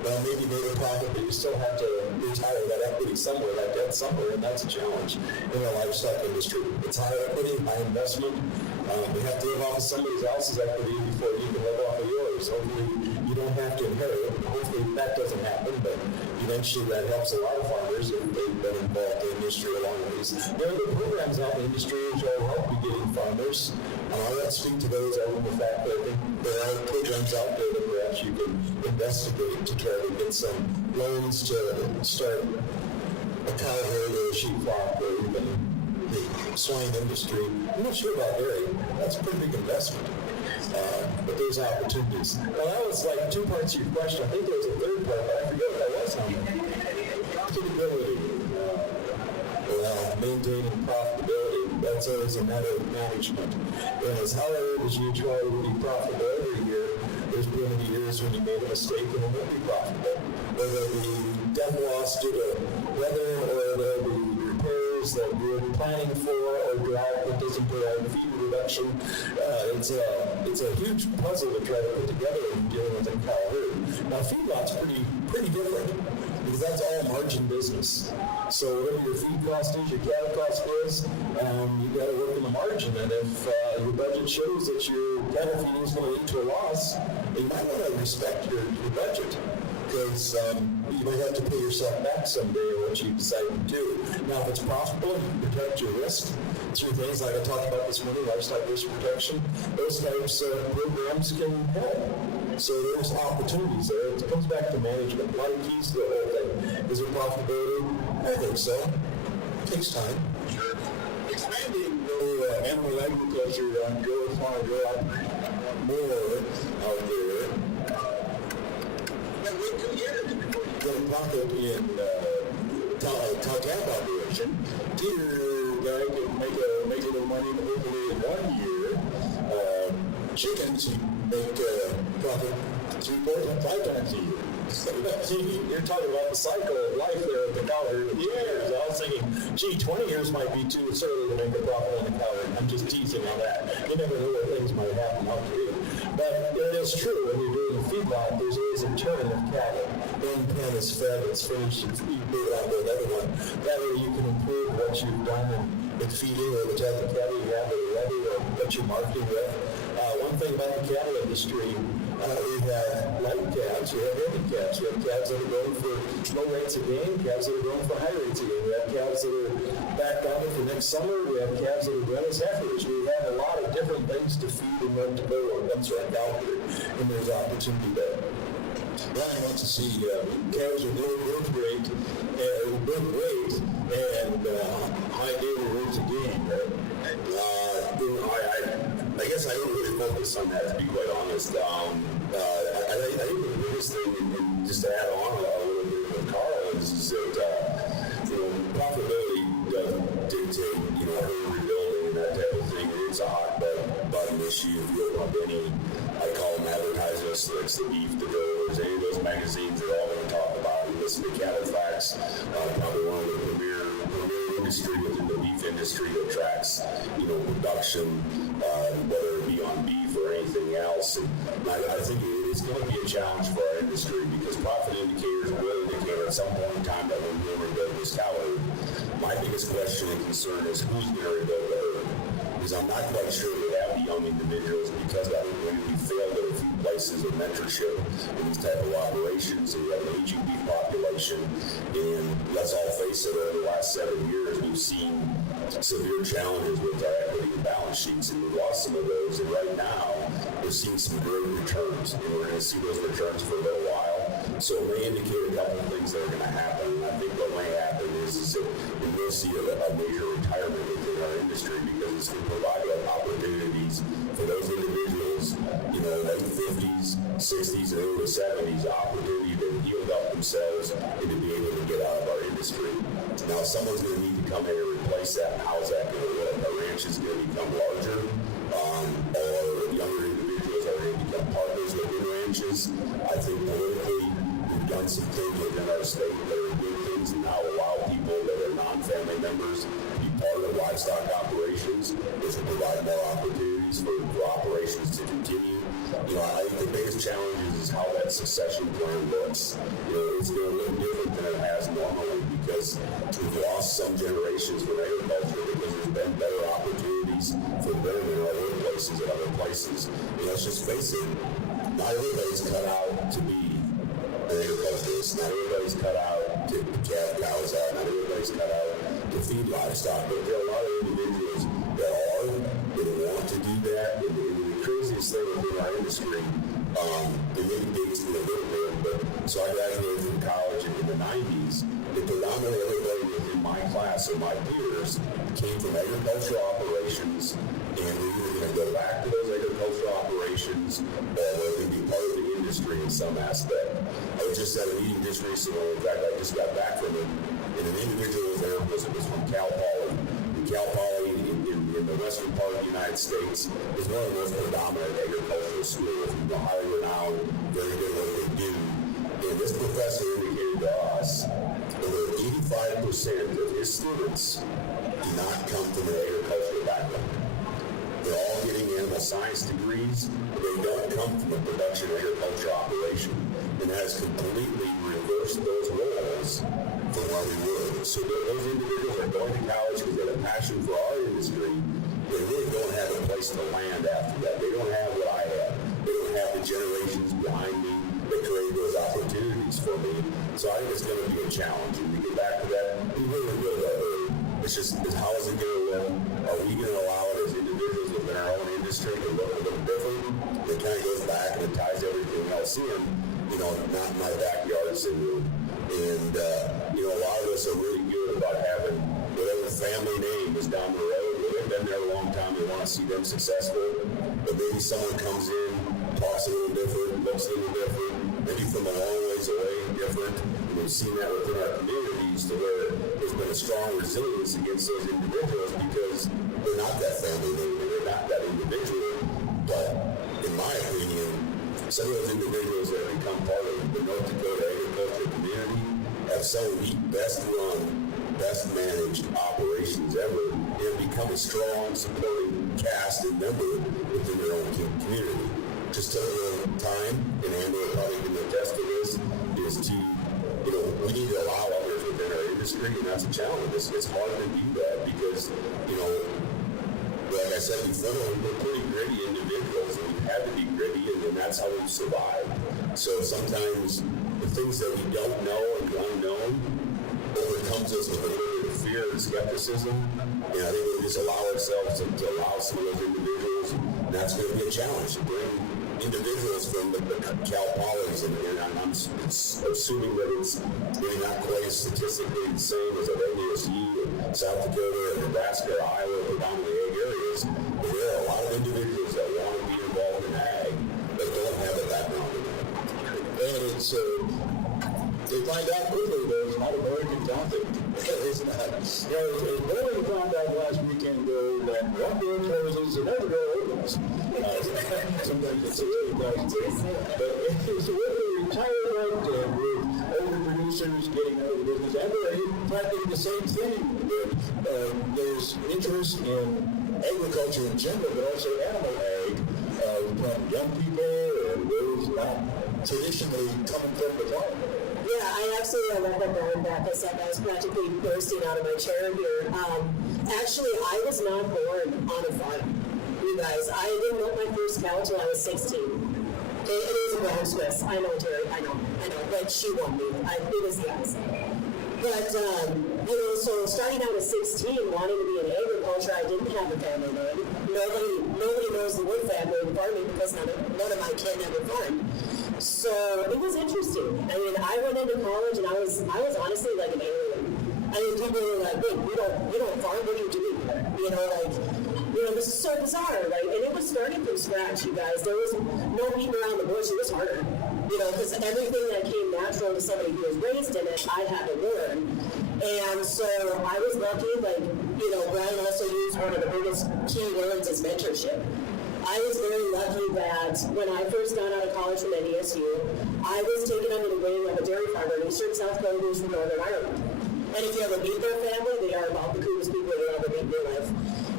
Well, maybe you made a profit, but you still have to retire that equity somewhere, that debt somewhere, and that's a challenge in the livestock industry. It's high equity, high investment. You have to live off of somebody else's equity before you can live off of yours. Hopefully, you don't have to inherit it. Hopefully, that doesn't happen, but eventually that helps a lot of farmers if they've been involved in the industry along with these. There are other programs out in the industry which will help beginning farmers. I'll let speak to those other than the fact that I think there are programs out there that perhaps you can investigate to try to get some loans to start a cow herd or a sheep flock or even the swine industry. I'm not sure about dairy. That's a pretty big investment. But there's opportunities. Well, that was like two parts of your question. I think there was a third part, but I forget what that was on there. Profitability. Maintaining profitability, that's always a matter of management. And as hard as you try to be profitable every year, there's going to be years when you made a mistake and it won't be profitable. Whether it be debt loss due to weather or there'll be repairs that you're planning for or drought that doesn't provide feed reduction, it's a huge puzzle to try to put together when dealing with a cow herd. Now, feedlot's pretty different because that's all margin business. So whatever your feed cost is, your cattle cost is, you got to work in the margin. And if your budget shows that your cattle feed is going to lead to a loss, you might want to respect your budget, because you might have to pay yourself back someday on what you decide to do. Now, if it's profitable, you can protect your risk through things like I talked about this morning, livestock risk protection. Those types of programs can help. So there's opportunities there. It comes back to management. A lot of keys to the whole thing. Is it profitability? I think so. It takes time. Sure. Expanding your animal agriculture on your farm, your more out there. But wait 2 years before you go to pocket in cow-calf operation. Deer guy can make a little money hopefully in 1 year. Chickens make profit 3, 4, 5 times a year. See, you're talking about the cycle of life there at the cow herd. Years. I was thinking, gee, 20 years might be too early to make a profit on the cow herd. I'm just teasing on that. You never know what things might happen out there. But it is true, when you're doing a feedlot, there's always a turn of cattle. One pen is fed, it's finished, you put it out with everyone. That way you can improve you've done in feeding or the type of cattle you have already or what you're marketing with. One thing about the cattle industry, we have light calves, we have heavy calves. We have calves that are grown for low rates of gain, calves that are grown for high rates of gain. We have calves that are backed on for next summer. We have calves that are bred as heifers. We have a lot of different things to feed and when to go or what's right out there, and there's opportunity there. Brian wants to see calves with low growth rate, birth weight, and high daily rates of gain. I guess I don't really focus on that, to be quite honest. I think the biggest thing, and just to add on a little bit with Carl, is that profitability does dictate herd rebuilding and that type of thing. It's a hot button issue. If you open up any, I call them advertisers, like the Beef, the Growers, any of those magazines, they're all going to talk about it. Listen to Cattle Facts, probably one of the premier industry within the beef industry that tracks, production, whether it be on beef or anything else. And I think it's going to be a challenge for our industry because profit indicators will indicate at some point in time that we're going to rebuild this cow herd. My biggest question and concern is who's going to rebuild the herd? Because I'm not quite sure we have the young individuals because I think we failed at a few places of mentorship in these type of operations, and we have an aging beef population. And let's all face it, over the last 7 years, we've seen severe challenges with our equity and balance sheets, and we've lost some of those. And right now, we're seeing some great returns, and we're going to see those returns for a little while. So it may indicate a couple of things that are going to happen. And I think what may happen is that we will see a major retirement within our industry because it's going to provide opportunities for those individuals, late 50s, 60s, and early 70s, opportunity to heal up themselves and to be able to get out of our industry. Now, someone's going to need to come in and replace that. And how's that going to work? Our ranch is going to become larger, or younger individuals are going to become partners within ranches. I think politically, we've done some things within our state that are good things and now allow people that are non-family members to be part of livestock operations, which will provide more opportunities for operations to continue. I think the biggest challenge is how that succession plan looks. It's going to look different than it has normally because we've lost some generations from agriculture because there's been better opportunities for them in other workplaces and other places. Let's just face it, not everybody's cut out to be an agriculturist. Not everybody's cut out to calve cows out. Not everybody's cut out to feed livestock. But there are a lot of individuals that want to do that. And the craziest thing within our industry, and maybe dates me a little bit, but so I graduated from college in the 90s. And predominantly everybody within my class or my peers came from agricultural operations, and we were going to go back to those agricultural operations or we would be part of the industry in some aspect. I was just at a meeting just recently. In fact, I just got back from it, and an individual there was from Cal Poly. And Cal Poly in the western part of the United States is one of the most predominant agricultural schools. Highly renowned, very good at what they do. And this professor indicated to us that over 85% of his students do not come from an agricultural background. They're all getting animal science degrees, but they don't come from a production agriculture operation. And that has completely reversed those roles from where we were. So those individuals are going to college because they have a passion for our industry. They really don't have a place to land after that. They don't have what I have. They don't have the generations behind me that create those opportunities for me. So I think it's going to be a challenge. And to get back to that, we really build that herd. It's just, how is it going to look? Are we going to allow it as individuals within our own industry to look a little different? It kind of goes back and it ties everything else in, not my backyard syndrome. And, a lot of us are really good about having whatever family name is down the road. They've been there a long time. We want to see them successful. But maybe someone comes in, talks a little different, looks a little different, maybe from a long ways away, different. And we've seen that within our communities to where there's been a strong resilience against those individuals because they're not that family name, they're not that individual. But in my opinion, some of those individuals that have become part of the North Dakota agricultural community have some of the best run, best managed operations ever, and have become a strong supporting cast and member within their own community. Just took a little time, and Andrew probably can attest to this, is to, we need to allow others within our industry industry, and that's a challenge. It's hard to do that because, like I said before, we're pretty gritty individuals, and we have to be gritty, and that's how we survive. So sometimes the things that we don't know and the unknown overcomes us with a little bit of fear and skepticism. And I think we just allow ourselves to allow some of those individuals, and that's going to be a challenge to bring individuals from the Cal Polys, and I'm assuming that it's maybe not quite statistically the same as at ASU, South Dakota, or Nebraska, or Iowa, or down in the ag areas. But there are a lot of individuals that want to be involved in ag that don't have a background in it. And it's, they find out quickly there's not Americans out there. It's not. As Billy found out last weekend ago that one door closes, another door opens. Sometimes it's 60,000. But it's with the retirement and with older producers getting out of the business, and they're practicing the same thing. There's interest in agriculture in general, but also animal ag from young people and those not traditionally coming from the farm. Yeah, I absolutely love that Brian brought this up. I was practically bursting out of my chair here. Actually, I was not born on a farm, you guys. I didn't milk my first cow until I was 16. It was a brown Swiss. I know, Terry. I know. But she won me. It was yes. But, so starting out at 16, wanting to be in agriculture, I didn't have a family name. Nobody knows the word family in farming because none of my kids ever farmed. So it was interesting. I mean, I went into college and I was honestly like an alien. I mean, people were like, wait, you don't farm, what are you doing here? This is so bizarre, right? And it was starting from scratch, you guys. There was no beating around the bush. It was harder, because everything that came natural to somebody who was raised in it, I had to learn. And so I was lucky, Brian also used one of the biggest key words as mentorship. I was very lucky that when I first got out of college from NDSU, I was taken under the wing of a dairy farmer in eastern South Dakota who's from Northern Ireland. And if you ever meet their family, they are about the coolest people you'll ever meet in your life.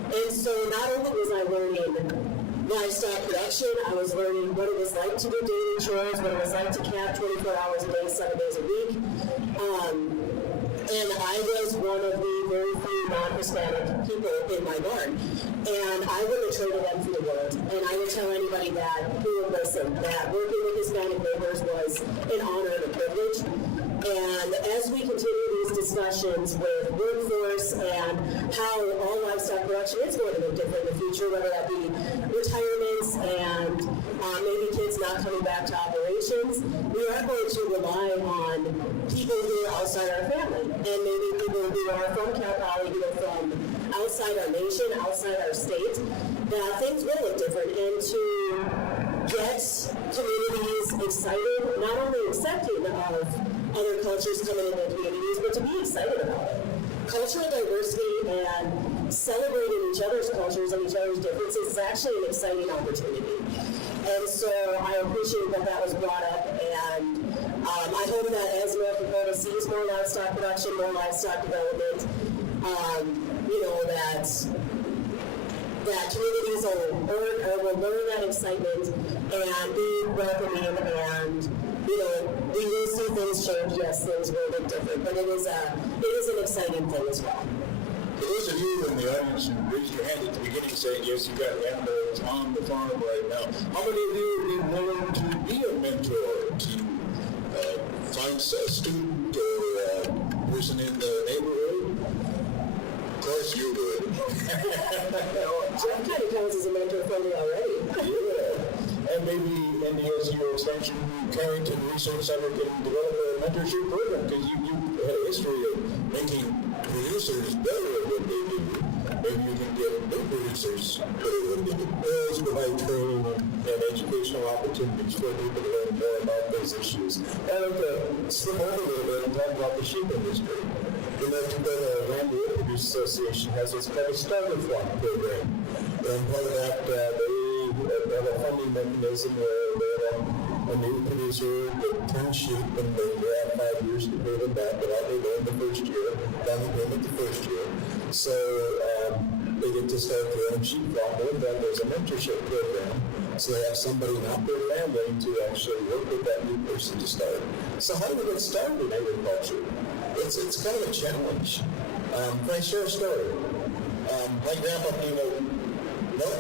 And so not only was I learning livestock production, I was learning what it was like to do daily chores, what it was like to calf 24 hours a day, 7 days a week. And I was one of the very few non-Hispanic people in my barn. And I wouldn't have traded them for the world. And I would tell anybody who would listen, that working with Hispanic neighbors was an honor and a privilege. And as we continue these discussions with workforce and how all livestock production is going to look different in the future, whether that be retirements and maybe kids not coming back to operations, we are going to rely on people who are outside our family, and maybe people who are from Cal Poly, from outside our nation, outside our state, that things will look different. And to get communities excited, not only accepting of other cultures coming in their communities, but to be excited about it. Cultural diversity and celebrating each other's cultures and each other's differences is actually an exciting opportunity. And so I appreciate that was brought up, and I hope that as North Dakota sees more livestock production, more livestock development, that communities will learn that excitement and be welcoming, and we will see things change. Yes, things will look different, but it is an exciting thing as well. For those of you in the audience who raised your hand at the beginning saying, yes, you've got animals on the farm right now, how many of you would be willing to be a mentor, to find a student or a person in the neighborhood? Of course you would. Jeff kind of counts as a mentor for me already. Yeah. And maybe NDSU Extension Carrington Research Center can develop a mentorship program, because you had a history of making producers better at what they do. Maybe you can get new producers better at what they do. Those provide training and educational opportunities for people to learn more about those issues. And I'd like to slip over a little bit and talk about the sheep industry. The North Dakota Land Producers Association has what's called a starter farm program. And part of that, they have a funding mechanism where they have a new producer that turns sheep, and they have 5 years to pay them back without they learn the first year, down the payment the first year. So they get to start their own sheep farm. With that, there's a mentorship program. So they have somebody, not their family, to actually work with that new person to start. So how do we get started in agriculture? it's kind of a challenge. Can I share a story? My grandpa came over,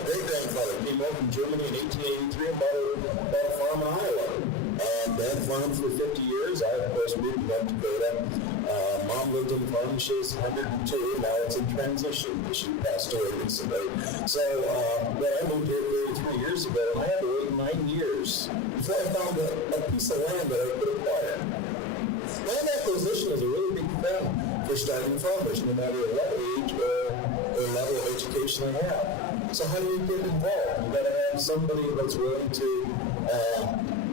great-grandfather came over from Germany in 1883 and bought a farm in Iowa. Dad farmed for 50 years. I, of course, moved to North Dakota. Mom lived on the farm. She was 102. Now it's in transition. She passed away recently. So when I moved here 33 years ago, I had to wait 9 years before I found a piece of land that I could acquire. Land acquisition is a really big thing for starting farmers, no matter what age or level of education they have. So how do you get involved? You've got to have somebody that's willing to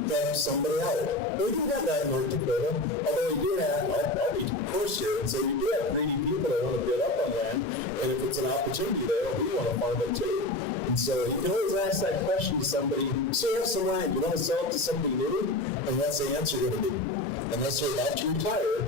help somebody out. We do have that in North Dakota, although we do have, I'll be coarse here and say we do have greedy people that want to bid up on land, and if it's an opportunity there, we want to farm it too. And so you can always ask that question to somebody, so you have some land, you want to sell it to somebody new? And what's the answer going to be? Unless they're about to retire,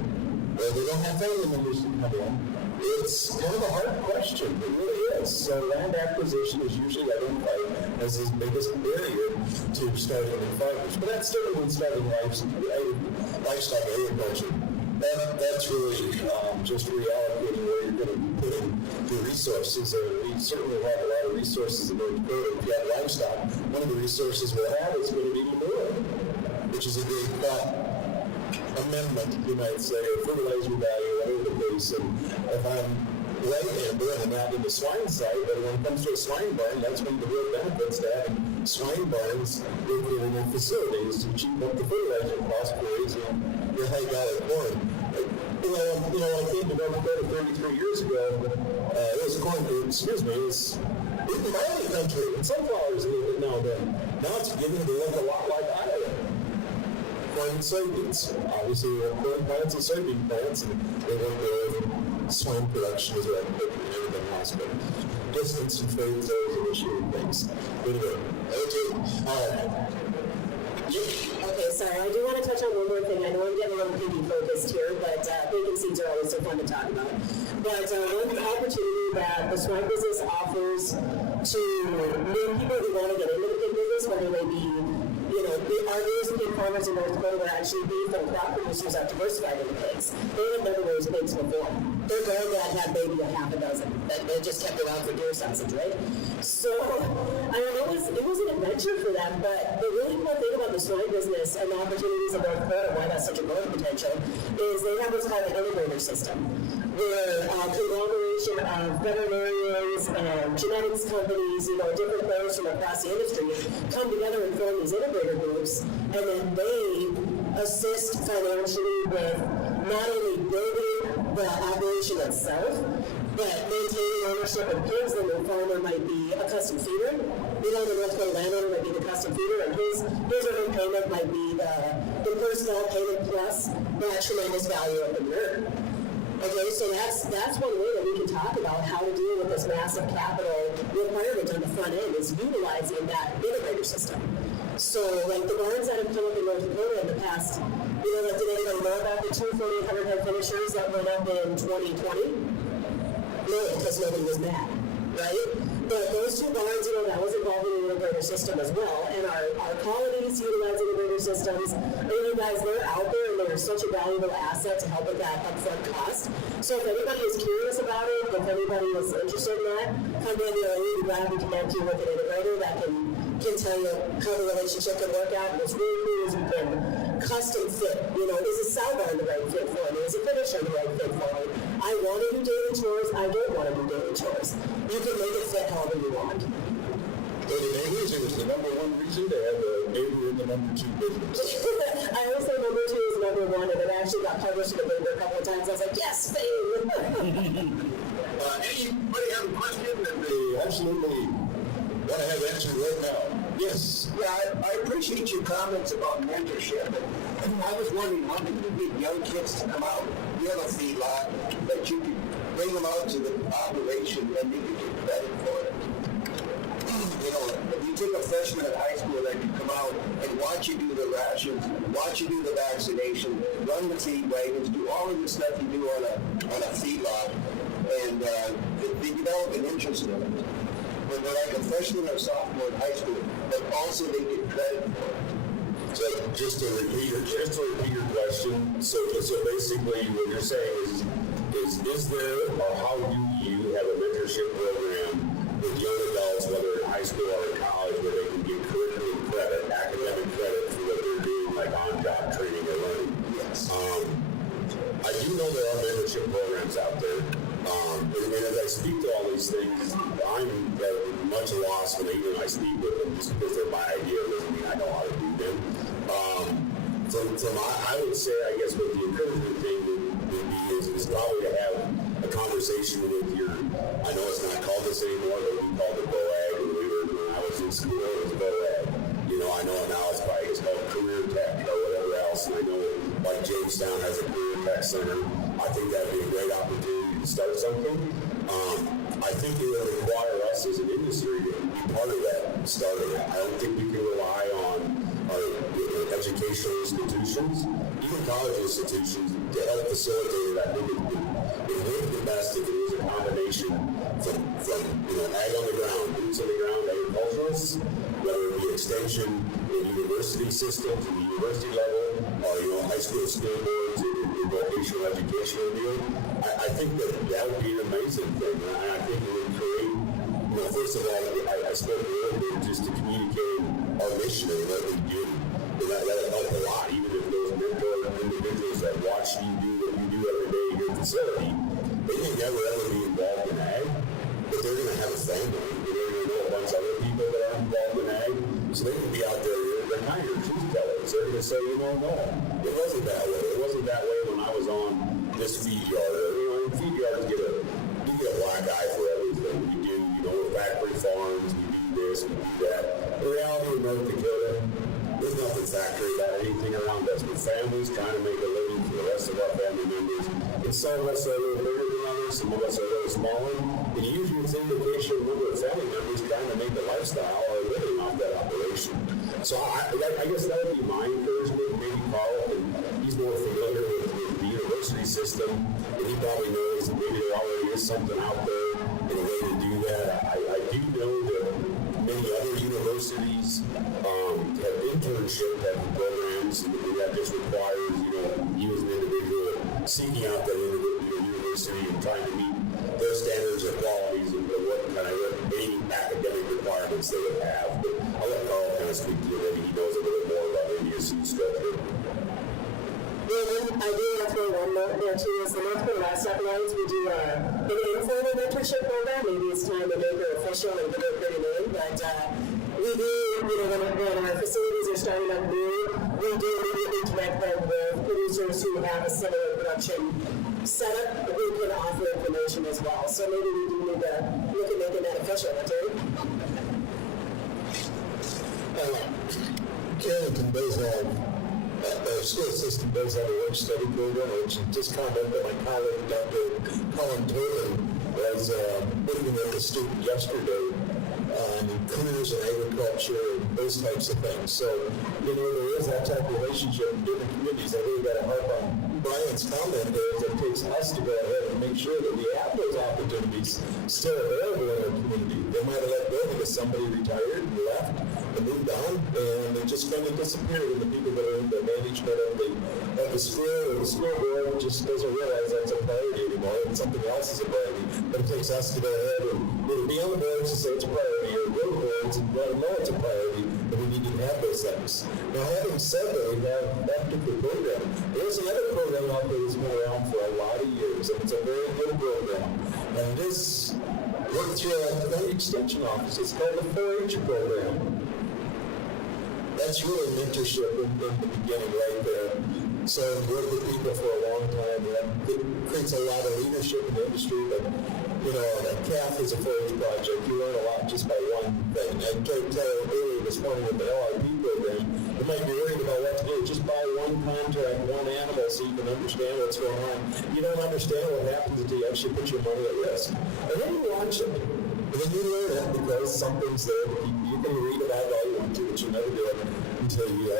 or they don't have family members to come in. It's kind of a hard question. It really is. So land acquisition is usually identified as his biggest barrier to starting new farmers. But that's different when starting livestock agriculture. That's really just reallocating where you're going to be putting the resources. We certainly have a lot of resources in North Dakota. If you have livestock, one of the resources we'll have is going to be manure, which is a great amendment, you might say, or fertilizer value, whatever the case. And if I'm right-handed and not in the swine side, but when it comes to a swine barn, that's one of the real benefits to having swine barns within their facilities to cheap up the fertilizer cost for raising your high-value corn. You know, when I came to North Dakota 33 years ago, it was corn, it was in mining country, and sunflowers a little bit now and then. Now it's beginning to look a lot like Iowa. Corn and soybeans. Obviously, we have corn plants and soybean plants, and they work with swine production as well, and everything else. But distance and trade is always an issue with things. Okay, sorry, I do want to touch on one more thing. I know I'm getting a little piggy focused here, but bacon seeds are always so fun to talk about. But one opportunity that the swine business offers to new people who want to get into the pig business, whether they be, you know, our newest pig farmers in North Dakota were actually beef and crop producers that diversified into pigs. They had never raised pigs before. Their granddad had maybe a half a dozen. They just kept around for deer sausage, right? So, I mean, it was an adventure for them, but the really cool thing about the swine business and the opportunities in North Dakota, why that's such a growth potential, is they have what's called an integrator system, where a conglomeration of veterinarians and genetics companies, you know, different players from across the industry come together and form these integrator groups, and then they assist financially with not only building the operation itself, but maintaining ownership of pigs. Then the farmer might be a custom feeder. You know, the North Dakota landowner might be the custom feeder, and his earned payment might be the personal payment plus that tremendous value of the manure. Okay, so that's one way that we can talk about how to deal with this massive capital requirement on the front end, is utilizing that integrator system. So, like the barns that have come up in North Dakota in the past, you know, did anybody know about the 2 4,800 head finishers that went up in 2020? No, because nobody was mad, right? But those 2 barns, you know, that was involved in the integrator system as well. And our colonies utilize integrator systems. And you guys, they're out there and they're such a valuable asset to help with that upfront cost. So if anybody is curious about it, if anybody is interested in that, come in there and we'd glad to connect you with an integrator that can tell you how the relationship can work out. And what's really cool is we can custom fit. You know, is a sow barn the right fit for me? Is a finisher the right fit for me? I want to do daily chores. I don't want to do daily chores. You can make it fit however you want. So the neighbors, it was the number 1 reason to have a neighbor in the number 2 business. I always say number 2 is number 1, and it actually got published in the paper a couple of times. I was like, yes, fame! Anybody have a question that they absolutely want to have answered right now? Yes. Yeah, I appreciate your comments about mentorship. And I was wondering, how did you get young kids to come out? You have a feedlot, that you could bring them out to the operation and they could get credit for it. You know, if you take a freshman at high school that could come out and watch you do the rations, watch you do the vaccination, run the feed wagons, do all of the stuff you do on a feedlot, and they develop an interest in it. When they're like a freshman or sophomore in high school, but also they get credit for it. So just to repeat your question, so basically what you're saying is there, or how do you have a mentorship program with young adults, whether in high school or in college, where they can get curriculum credit, academic credit for what they're doing, like on-job training or learning? Yes. I do know there are mentorship programs out there. And as I speak to all these things, I'm much lost when even I speak with them, just because they're my idea doesn't mean I know how to do them. I would say, I guess, what the encouragement thing would be is probably to have a conversation with your, I know it's not called this anymore, but we called it BOAG, when I was in school, it was BOAG. I know now it's called Career Tech or whatever else, and I know like Jamestown has a Career Tech Center. I think that would be a great opportunity to start something. I think it would require us as an industry to be part of that starting. I don't think we can rely on our educational institutions, even college institutions, to help facilitate it. I think it would be best if it was a combination from ag on the ground, boots on the ground, agriculturalists, whether it be extension in university systems at the university level, or high school boards in vocational education review. I think that would be an amazing thing, and I think it would create. First of all, I spoke a little bit just to communicate our mission and what we do. And that would help a lot, even if those mentor individuals that watch you do what you do every day in your facility, they may never ever be involved in ag, but they're going to have a family. They're going to know a bunch of other people that are involved in ag, so they can be out there. They're kind of your truth tellers. They're going to say, no, it wasn't that way. It wasn't that way when I was on this feed yard. Feed yards get a black eye for everything we do. We're factory farms, we do this, we do that. The reality in North Dakota, there's nothing factory about anything around us. We're families trying to make a living for the rest of our family members. And some of us are a little bigger than others, some of us are a little smaller. And usually it's indication of number of family members trying to make a lifestyle or a living off that operation. So I guess that would be my encouragement. Maybe Carl, he's more familiar with the university system, and he probably knows that maybe there already is something out there in a way to do that. I do know that many other universities have internship type of programs, and that just requires you as an individual seeking out that university and trying to meet their standards or qualities and what any academic requirements they would have. But I'll let Carl kind of speak to you. Maybe he knows a little more about NDSU structure. I do want to throw one note there too. Is the North Dakota Livestock Alliance, we do an informal mentorship program. Maybe it's time to make it official and give it a pretty name, but we do, when our facilities are starting up new, we do immediately connect them with producers who have a similar production setup who can offer information as well. So maybe we do need to look at making that official, Terry. Carrington does have. Our school system does have a work-study program, which is just comment that my colleague, Dr. Colin Turlin, was looking at the student yesterday on careers in agriculture and those types of things. So, there is that type of relationship in different communities. I really got to harp on Brian's comment there, that it takes us to go ahead and make sure that we have those opportunities still available in our community. They might have let go because somebody retired and left and moved on, and they just kind of disappeared, and the people that are in the management of the school or the school board just doesn't realize that's a priority anymore, and something else is a priority. But it takes us to go ahead and be on the boards to say it's a priority, or go to the boards and let them know it's a priority, but we need to have those things. Now, having said that, we have that particular program. There's another program out there that's been around for a lot of years, and it's a very good program. And it is worked through a county extension office. It's called the 4-H program. That's really mentorship in the beginning right there. So I've worked with people for a long time, and it creates a lot of leadership in the industry, but a calf is a 4-H project. You learn a lot just by one thing. I tried to tell you earlier this morning with the LRP program, you might be worried about what to do. Just buy one contract, one animal, so you can understand what's going on. You don't understand what happens until you actually put your money at risk. And then you watch it. And then you learn it because something's there. You can read about it all you want to, but you never do it until you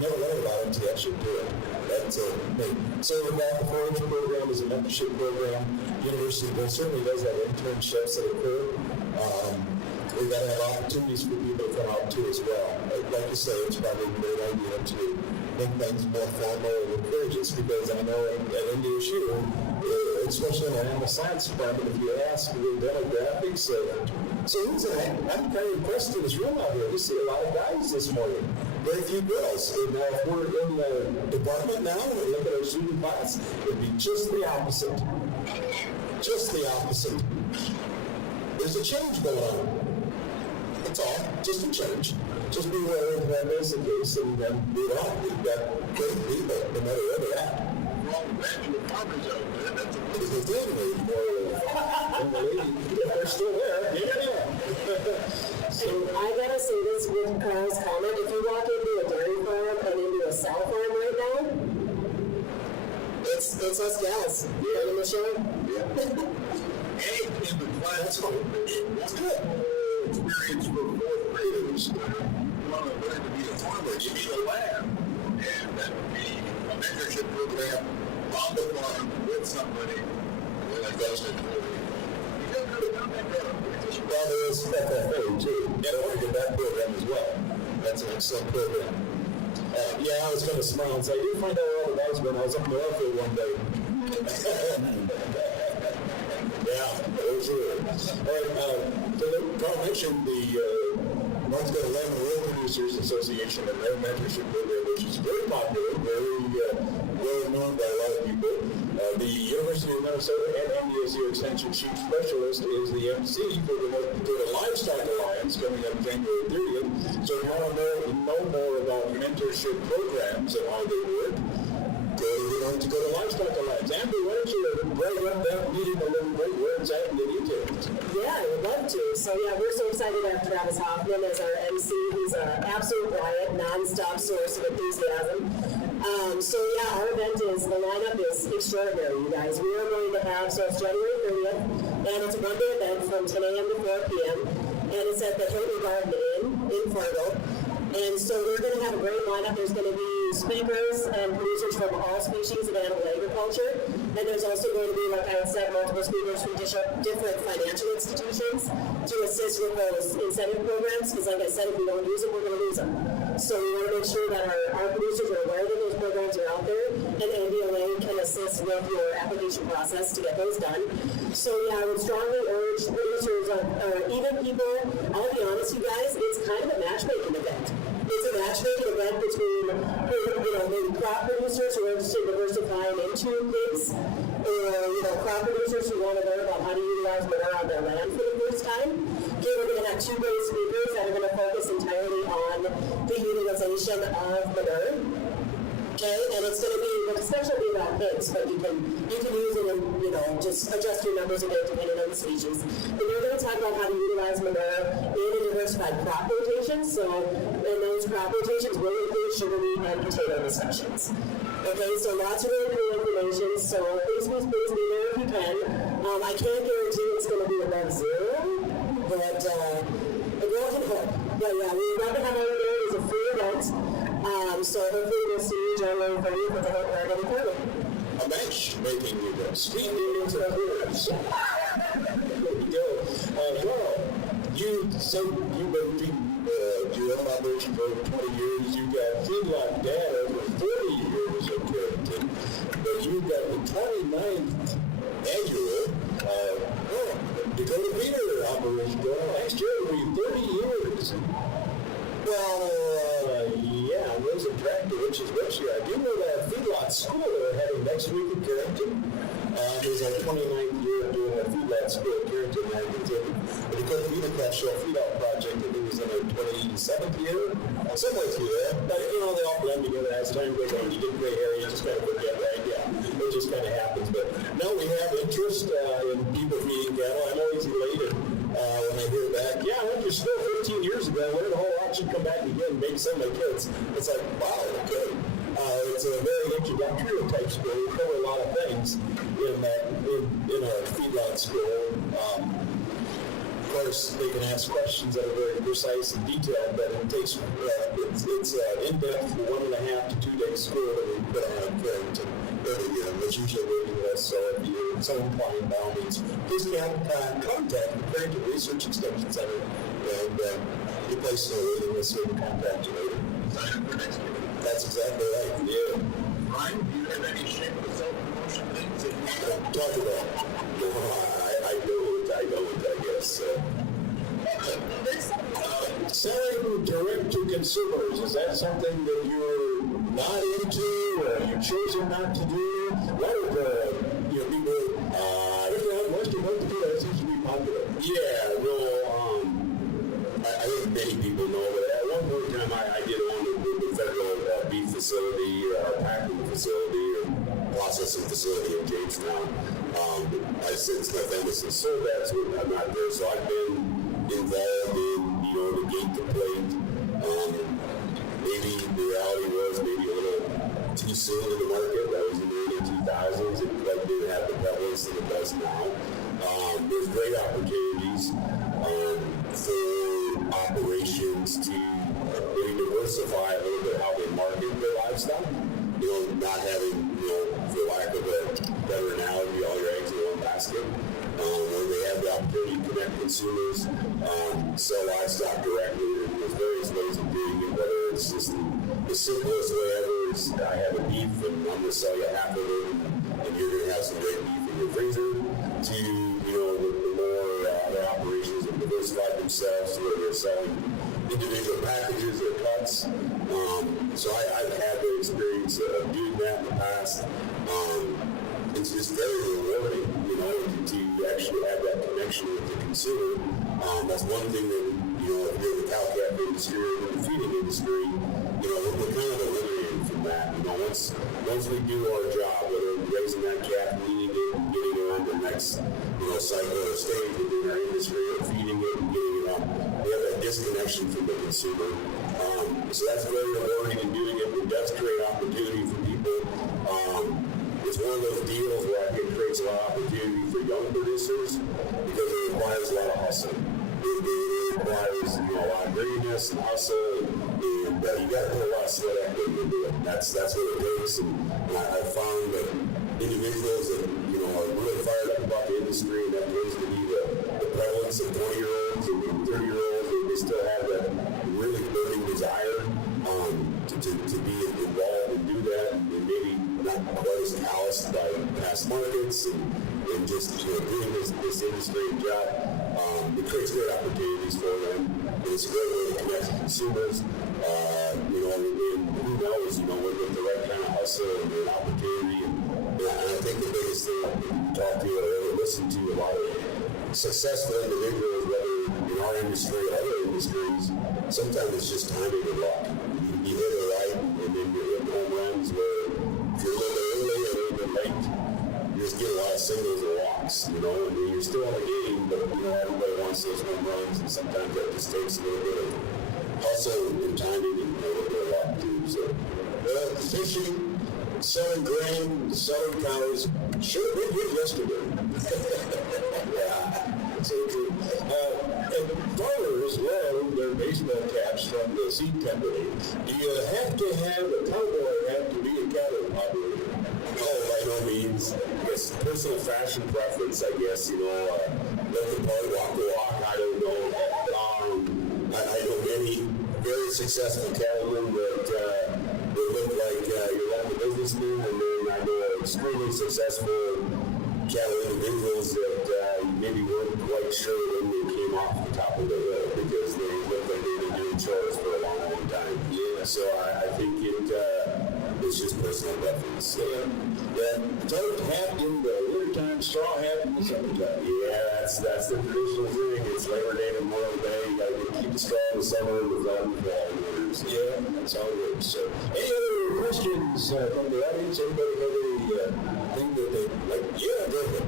never learn about it until you actually do it. That's a thing. So the 4-H program is a mentorship program. University certainly does have internships that occur. we've got to have opportunities for people to come out too as well. Like you say, it's probably a great idea to make things more formal and encourage, because I know at NDSU, especially in the animal science department, if you ask the demographics so I'm kind of impressed in this room out here. We see a lot of guys this morning, very few girls. And if we're in the department now and we look at our student class, it'd be just the opposite. Just the opposite. There's a change going on. That's all. Just a change. Just be aware of that is the case and then move on. We've got great people no matter where they're at. It's the and the lady, they're still there. Yeah. So I gotta say this with Carl's comment. If you walk into a dairy farm and into a sow farm right now, it's us gals. You know, Michelle? Hey, in the class, that's good. Experience for fourth graders. You want to learn to be a farmer, you need a lab. And that would be a mentorship program on the farm with somebody with a vested Well, there is FFA too. Yeah, I want to get that program as well. That's an excellent program. Yeah, I was going to smile and say, I did find out all the guys when I was up in the airfield one day. Yeah, those are. All right, Carl mentioned the North Dakota Lamb and Wool Producers Association and their mentorship program, which is very popular, very well known by a lot of people. The University of Minnesota and NDSU Extension Chief Specialist is the MC for the North Dakota Livestock Alliance coming up January 30th. So if you want to know more about mentorship programs and how they work, go to the North Dakota Livestock Alliance. Amber, why don't you break up that meeting a little bit where it's at in the details? Yeah, I would love to. So yeah, we're so excited to have Travis Hoffman as our MC. He's an absolute quiet, non-stop source of enthusiasm. So yeah, our event the lineup is extraordinary, you guys. We are going to have, so it's January 30th, and it's a one-day event from 10 a.m. to 4 p.m., and it's at the Hilton Garden Inn in Fargo. And so we're going to have a great lineup. There's going to be speakers and producers from all species of animal agriculture. And there's also going to be, like I said, multiple speakers from different financial institutions to assist with those incentive programs. Because like I said, if we don't use them, we're going to lose them. So we want to make sure that our producers are aware that those programs are out there. And NDLA can assist with your application process to get those done. So yeah, I would strongly urge producers, even people, I'll be honest, you guys, it's kind of a matchmaking event. It's a matchmaking event between, maybe crop producers who are interested in diversifying into pigs, or, crop producers who want to learn about how to utilize manure on their land for the first time. Okay, we're going to have two great speakers that are going to focus entirely on the utilization of manure. Okay, and it's going to be, especially about pigs, but you can use it and, just adjust your numbers a bit depending on the species. And we're going to talk about how to utilize manure in a diversified crop rotation. So, in those crop rotations will include sugar beet and potato discussions. Okay, so lots of really cool information. So please be there if you can. I can't guarantee it's going to be above zero, but a girl can hope. But yeah, we would love to have everyone there. It's a free event. So hopefully we'll see you January 30th with the Hope Oregon Tournament. A matchmaking event. Speed meetings and tours. There we go. Well, you said you've been your own operation for over 20 years. You've got feedlot data for 40 years at Carrington. But you've got the 29th annual Dakota Feeder operation going on. Last year it'll be 30 years. Well, yeah, Rose and Tractor, which is this year. I do know that feedlot school are having next week in Carrington. There's our 29th year of doing a feedlot school at Carrington. I continue. The Dakota Feeder Calf Show feedlot project, I think, was in their 27th year. Somewhere through there. But, they all blend together as time goes on. You get gray hair, you just kind of forget, right? Yeah, it just kind of happens. But now we have interest in people feeding cattle. I'm always elated when I hear back, yeah, I went to school 15 years ago. Where the whole lot should come back again and maybe some of my kids. It's like, wow, okay. It's a very introductory type school. We cover a lot of things in our feedlot school. Of course, they can ask questions that are very precise and detailed, but it takes it's in-depth 1.5 to 2 day school that we put on in Carrington every year. It's usually waiting list. So if you someone applying by all means, please contact the Carrington Research Extension Center, and you place a waiting list so we can contact you later. Sign up for next year. That's exactly right. Yeah. Ryan, do you have any shameless self-promotion things that you want to Talk about. No, I know it, I guess. Selling direct to consumers, is that something that you're not into or you're choosing not to do? What are the people, Western North Dakota, that seems to be popular. Yeah, well, I think many people know that at one point in time I did own the federal beef facility, packing facility, or processing facility in Jamestown. I since my family since sold that, so I'm not there. So I've been involved in, the gate to plate. Maybe the reality was maybe a little too soon in the market. That was in the early 2000s. It didn't have the prevalence that it does now. There's great opportunities for operations to maybe diversify a little bit how they market their livestock. Not having, for lack of a better analogy, all your eggs in one basket. Where they have the opportunity to connect consumers, sell livestock directly. There's various ways of doing it, whether it's just the simplest way ever is I have a beef and I'm going to sell you half of it and you're going to have some great beef in your freezer, to, the more their operations have diversified themselves where they're selling individual packages or cuts. So I've had the experience of doing that in the past. It's just very rewarding, to actually have that connection with the consumer. That's one thing that, if you're in the cow-calf industry or in the feeding industry, we're kind of eliminated from that. Once we do our job, whether we're raising that calf, weaning it, and getting it on the next, cycle or stage within our industry, or feeding it and getting it on, we have that disconnection from the consumer. So that's very rewarding in doing it. It does create opportunity for people. It's one of those deals where I think it creates a lot of opportunity for young producers because it requires a lot of hustle. It requires a lot of greediness and hustle, and you got to put a lot of sweat equity into it. That's what it takes, and I found that individuals that are really fired up about the industry, and that tends to be the prevalence of 20-year-olds and 30-year-olds, and they still have that really burning desire to be involved and do that, and maybe not quite as calloused by past markets and just doing this industry and job. It creates great opportunities for them. It's a great way to connect to consumers. And who knows, with the right kind of hustle and an opportunity. And I think the biggest thing we talk to or listen to a lot of successful individuals, whether in our industry or other industries, sometimes it's just timing and luck. You hit it right, and then you hit home runs where if you're a little bit early or a little bit late, you just get a lot of singles or walks, and you're still in the game, but everybody wants those home runs, and sometimes that just takes a little bit of hustle and timing and a little bit of luck too. So, Fishing, selling grain, selling cows, sure did good yesterday. Yeah, so true. And farmers love their baseball caps from the seed company. Do you have to have a cowboy hat to be a cattle operator? No, by no means. It's personal fashion preference, I guess. Let the party walk the walk. I don't know. I know many very successful cattlemen that look like your local businessmen, and then I know extremely successful cattle individuals that maybe weren't quite sure when they came off the top of the hill because they looked like they've been doing chores for a long, long time. Yeah, so I think it's just personal preference. Dirt hat in the wintertime, straw hat in the summertime. Yeah, that's the traditional thing. It's Labor Day and Memorial Day. You got to keep the straw in the summer and the flat in the fall and winters. Yeah, that's how it works. So, any other questions from the audience? Anybody have anything that they like? Yeah, go ahead.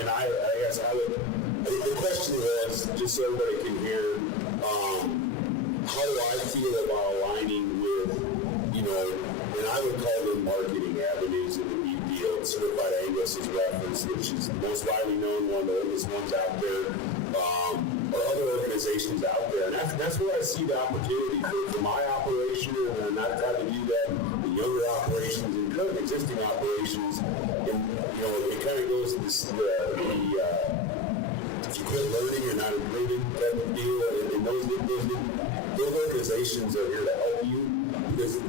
And I guess I would. The question was, just so everybody can hear, how do I feel about aligning with, and I would call them marketing avenues in the beef deal. Certified Angus is referenced, which is the most widely known, one of the oldest ones out there, or other organizations out there. And that's where I see the opportunity for my operation, and I've tried to do that in younger operations and current existing operations. And, you know, it kind of goes to this, if you quit learning, you're not improving type of deal. And those organizations are here to help you, because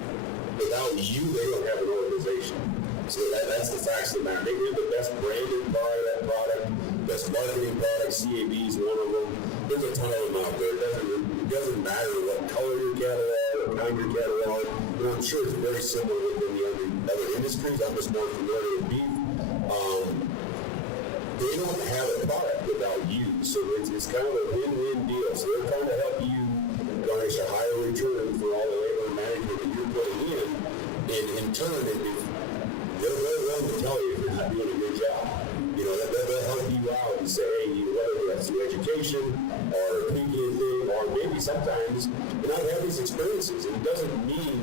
without you, they don't have an organization. So that's the facts of the matter. They have the best branded product, best marketing product. CAB is one of them. There's a ton of them out there. It doesn't matter what color your cattle are, what kind your cattle are. You know, I'm sure it's very similar within the other industries. I'm just more familiar with beef. They don't have a product without you. So it's kind of a win-win deal. So they're trying to help you garnish a higher return for all the labor and management that you're putting in. And in turn, they're willing to tell you if you're not doing a good job. You know, they'll help you out and say, hey, whether that's through education or a premium thing, or maybe sometimes you're not having these experiences. And it doesn't mean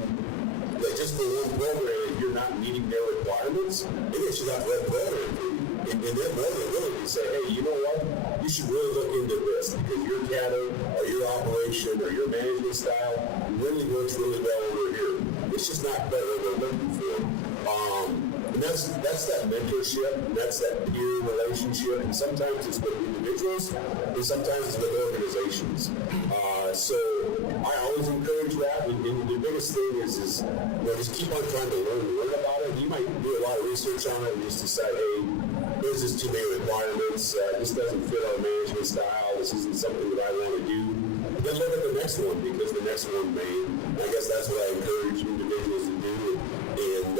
that just for one program, if you're not meeting their requirements, maybe it's not the right program for you. And they're more than willing to say, hey, you know what? You should really look into this, because your cattle or your operation or your management style really works really well over here. It's just not better than they're looking for. And that's that mentorship, and that's that peer relationship, and sometimes it's with individuals, and sometimes it's with organizations. So I always encourage that, and the biggest thing is just keep on trying to learn about it. You might do a lot of research on it and just decide, hey, there's just too many requirements, this doesn't fit our management style, this isn't something that I want to do. But then look at the next one, because the next one may. I guess that's what I encourage individuals to do. And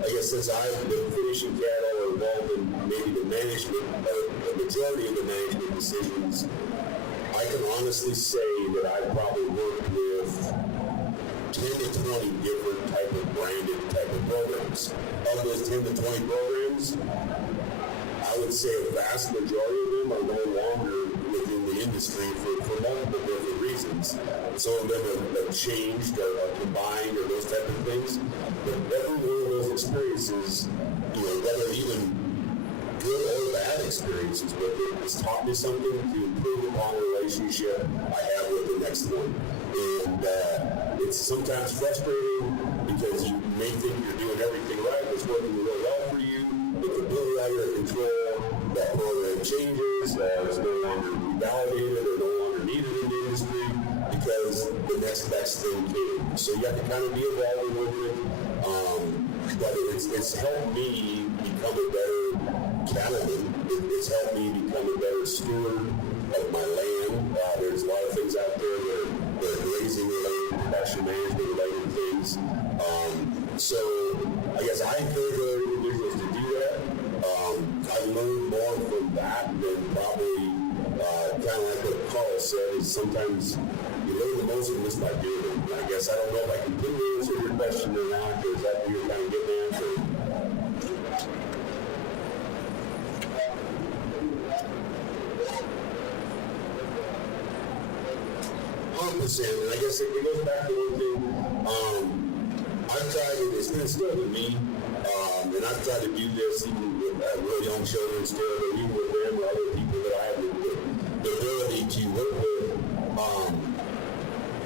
I guess since I've been finishing cattle or involved in maybe the management, the majority of the management decisions, I can honestly say that I've probably worked with 10 to 20 different type of branded type of programs. Of those 10 to 20 programs, I would say a vast majority of them are no longer within the industry for multiple different reasons. Some of them have changed or combined or those type of things. But every one of those experiences, you know, whether even good or bad experiences with it, has taught me something to improve upon the relationship I have with the next one. And it's sometimes frustrating, because you may think you're doing everything right, it's working really well for you, it's completely out of your control, that program changes, it's no longer validated or no longer needed in the industry, because the next best thing came. So you have to kind of be evolving with it. But it's helped me become a better cattleman. It's helped me become a better steward of my land. There's a lot of things out there that are grazing related, production management related things. So I guess I encourage other individuals to do that. I've learned more from that than probably kind of like what Carl said, is sometimes you learn the most from this by doing it. And I guess I don't know if I completely answer your question or not, or is that what you're kind of getting at? 100%, and I guess it goes back to one thing. I've tried it, it's been instilled in me, and I've tried to do this even with real young children still, but even with them or other people that I have the ability to work with.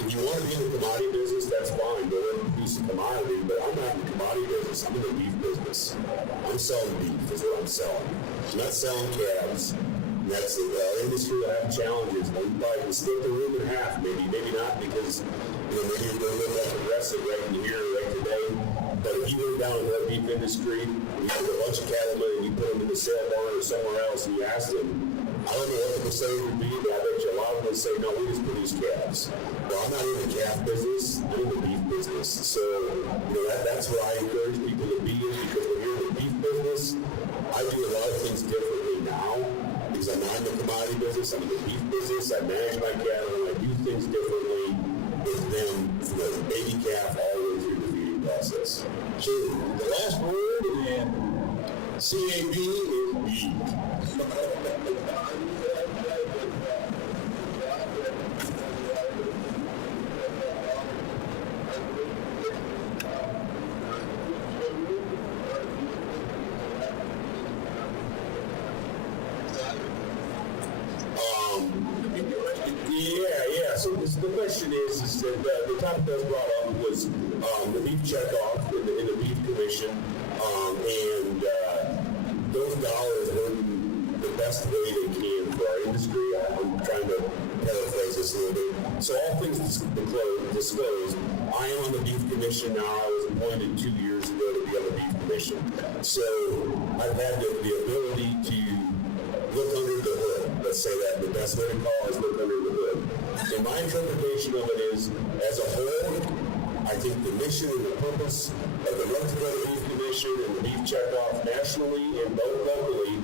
If you want to be in the commodity business, that's fine, go ahead and produce a commodity, but I'm not in the commodity business, I'm in the beef business. I'm selling beef, is what I'm selling. I'm not selling calves. That's the industry will have challenges. You probably can split the room in half, maybe not, because maybe you're going a little less aggressive right in here, right today. But if you went down in the beef industry, and you put a bunch of cattlemen and you put them in the sale barn or somewhere else, and you ask them, I don't know what the percentage would be, but I bet you a lot of them would say, no, we just produce calves. Well, I'm not in the calf business, I'm in the beef business. So, that's what I encourage people to be in, because when you're in the beef business, I do a lot of things differently now. Because I'm not in the commodity business, I'm in the beef business, I manage my cattle, and I do things differently with them from the baby calf all the way through the feeding process. So the last word in CAB is beef. that the topic that was brought up was the beef checkoff in the beef commission, and those dollars earn the best way they can for our industry. I'm trying to paraphrase this a little bit. So all things disclosed, I am on the beef commission now. I was appointed 2 years ago to be on the beef commission. So I've had the ability to look under the hood. Let's say that the best way to call is look under the hood. And my interpretation of it is, as a whole, I think the mission and the purpose of the North Dakota Beef Commission and the beef checkoff nationally and both locally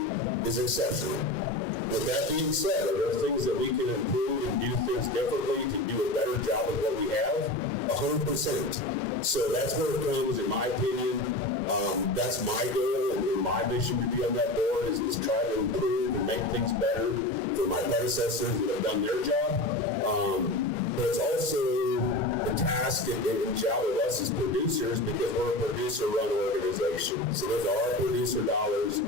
is exceptional. With that being said, are there things that we can improve and do things differently to do a better job of what we have? 100%. So that's where it comes, in my opinion. That's my goal and my mission to be on that board is try to improve and make things better for my predecessors that have done their job. But it's also the task and job of us as producers, because we're a producer-run organization. So those are our producer dollars.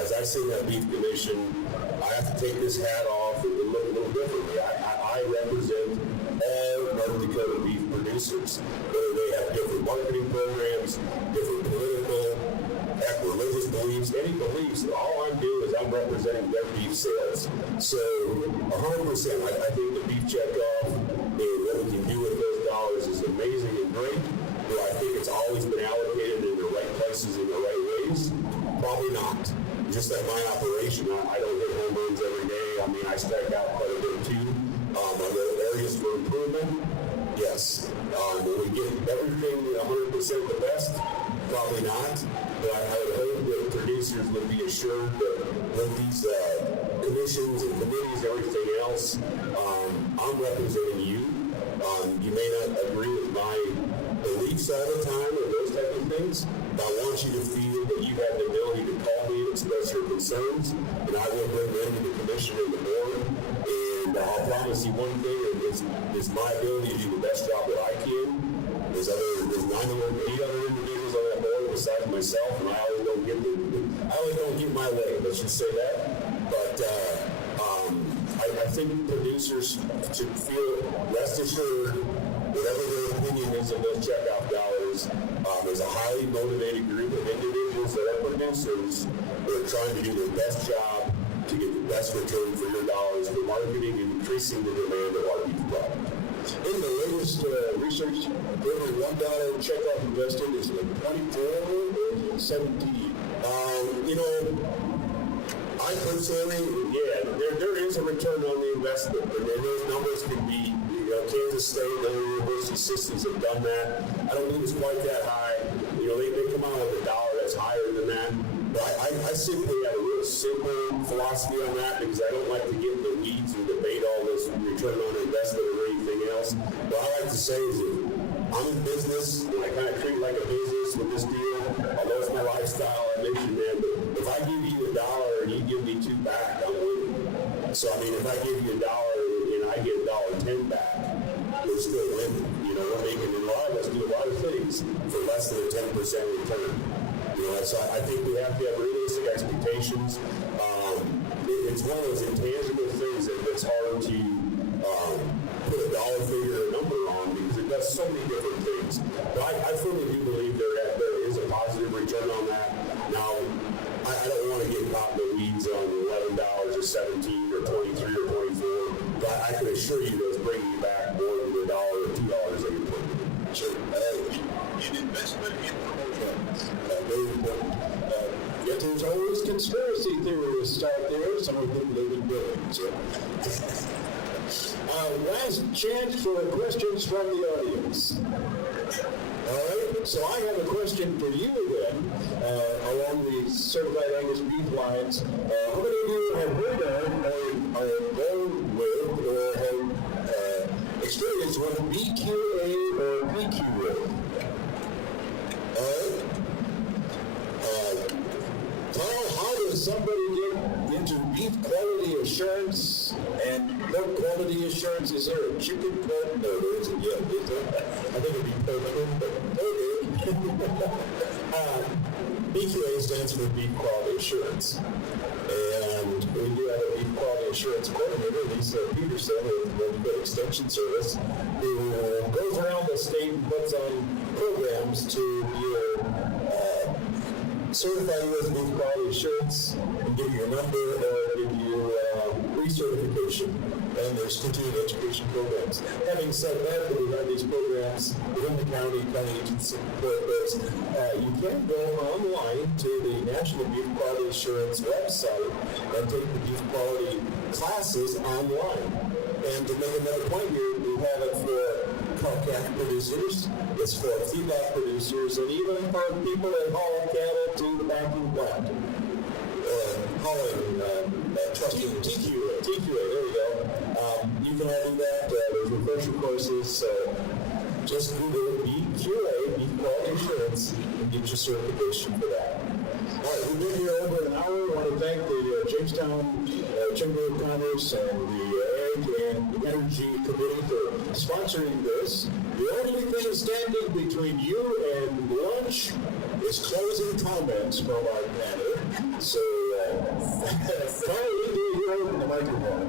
As I sit in that beef commission, I have to take this hat off and look a little differently. I represent all North Dakota beef producers, whether they have different marketing programs, different political, religious beliefs, any beliefs. All I'm doing is I'm representing their beef sales. So 100%, I think the beef checkoff and what we can do with those dollars is amazing and great. Do I think it's always been allocated in the right places in the right ways? Probably not. Just like my operation, I don't hit home runs every day. I mean, I strike out quite a bit too. Are there areas for improvement? Yes. Will we get everything 100% the best? Probably not. But I would hope that producers would be assured that with these commissions and committees, everything else, I'm representing you. You may not agree with my beliefs all the time or those type of things, but I want you to feel that you have the ability to call me and express your concerns, and I will bring them to the commission and the board. And I'll promise you one thing, it's my ability to do the best job that I can. There's 8 other individuals on that board besides myself, and I always don't get my way, let's just say that. But I think producers should feel rest assured, whatever their opinion is of those checkoff dollars, there's a highly motivated group of individuals that are producers that are trying to do their best job to get the best return for your dollars for marketing and increasing the demand of our beef product. In the latest research, every $1 checkoff invested is like 24 or 17. I personally, there is a return on the investment, and those numbers can be, Kansas State and other university systems have done that. I don't think it's quite that high. They come out with a dollar that's higher than that. But I simply have a real simple philosophy on that, because I don't like to get in the weeds and debate all this return on investment or anything else. What I like to say is that I'm in business, and I kind of treat it like a business with this deal. Although it's my lifestyle, I mentioned that. But if I give you $1 and you give me $2 back, I'm winning. So, if I give you $1 and I get $1.10 back, we're still winning. We're making a lot of us do a lot of things for less than a 10% return. So I think we have to have realistic expectations. It's one of those intangible things that it's hard to put a dollar figure or number on, because it does so many different things. But I firmly do believe there is a positive return on that. Now, I don't want to get caught in the weeds on $11 or 17 or 23 or 24, but I can assure you that it's bringing you back more than the $1 or $2 that you're putting in. Sure. In investment in promotion. Very important. Yet there's always conspiracy theorists out there, some of them live in buildings. Last chance for questions from the audience. All right, so I have a question for you then, along the certified Angus beef lines. How many of you have heard of, or are going with, or have experienced with BQA or PQA? Carl, how does somebody get into beef quality assurance and pork quality assurance? Is there a chicken pork? No, there isn't yet, is there? I think it'd be pork, but okay. BQA stands for Beef Quality Assurance. And we do have a Beef Quality Assurance Coordinator, Lisa Peterson, with Livestock Extension Service, who goes around the state and puts on programs to either certify you as Beef Quality Assurance and give you a number or give you recertification. And there's continuing education programs. Having said that, we have these programs within the county agency support those. You can go online to the National Beef Quality Assurance website and take the beef quality classes online. And to make another point here, we have it for cow-calf producers, it's for feedlot producers, and even for people that haul cattle to the packing plant. Trusting TQA, there you go. You can do that. There's refresher courses, so just Google BQA, Beef Quality Assurance, and get your certification for that. All right, we've been here over an hour. I want to thank the Jamestown Chamber of Commerce and the Ag and Energy Committee for sponsoring this. The only thing standing between you and lunch is closing comments from our panel. So, finally, you open the microphone.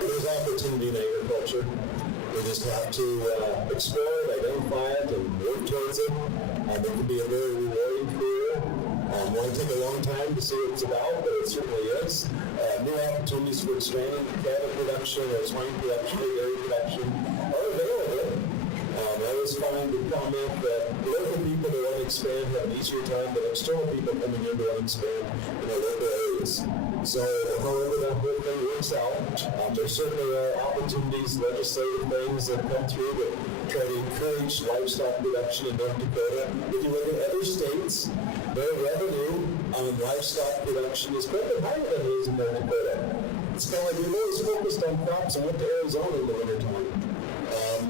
There's opportunity in agriculture. We just have to explore it, identify it, and work towards it. It can be a very rewarding career. It won't take a long time to see what it's about, but it certainly is. New opportunities for expanding cattle production or swine production or dairy production are available. I always find the comment that local people that want to expand have an easier time than external people coming in to want to expand in their local areas. So, however that whole thing works out, there certainly are opportunities, legislative things that come through that try to encourage livestock production in North Dakota. If you look at other states, their revenue on livestock production is quite a bit higher than it is in North Dakota. It's kind of like we've always focused on crops and went to Arizona in the wintertime.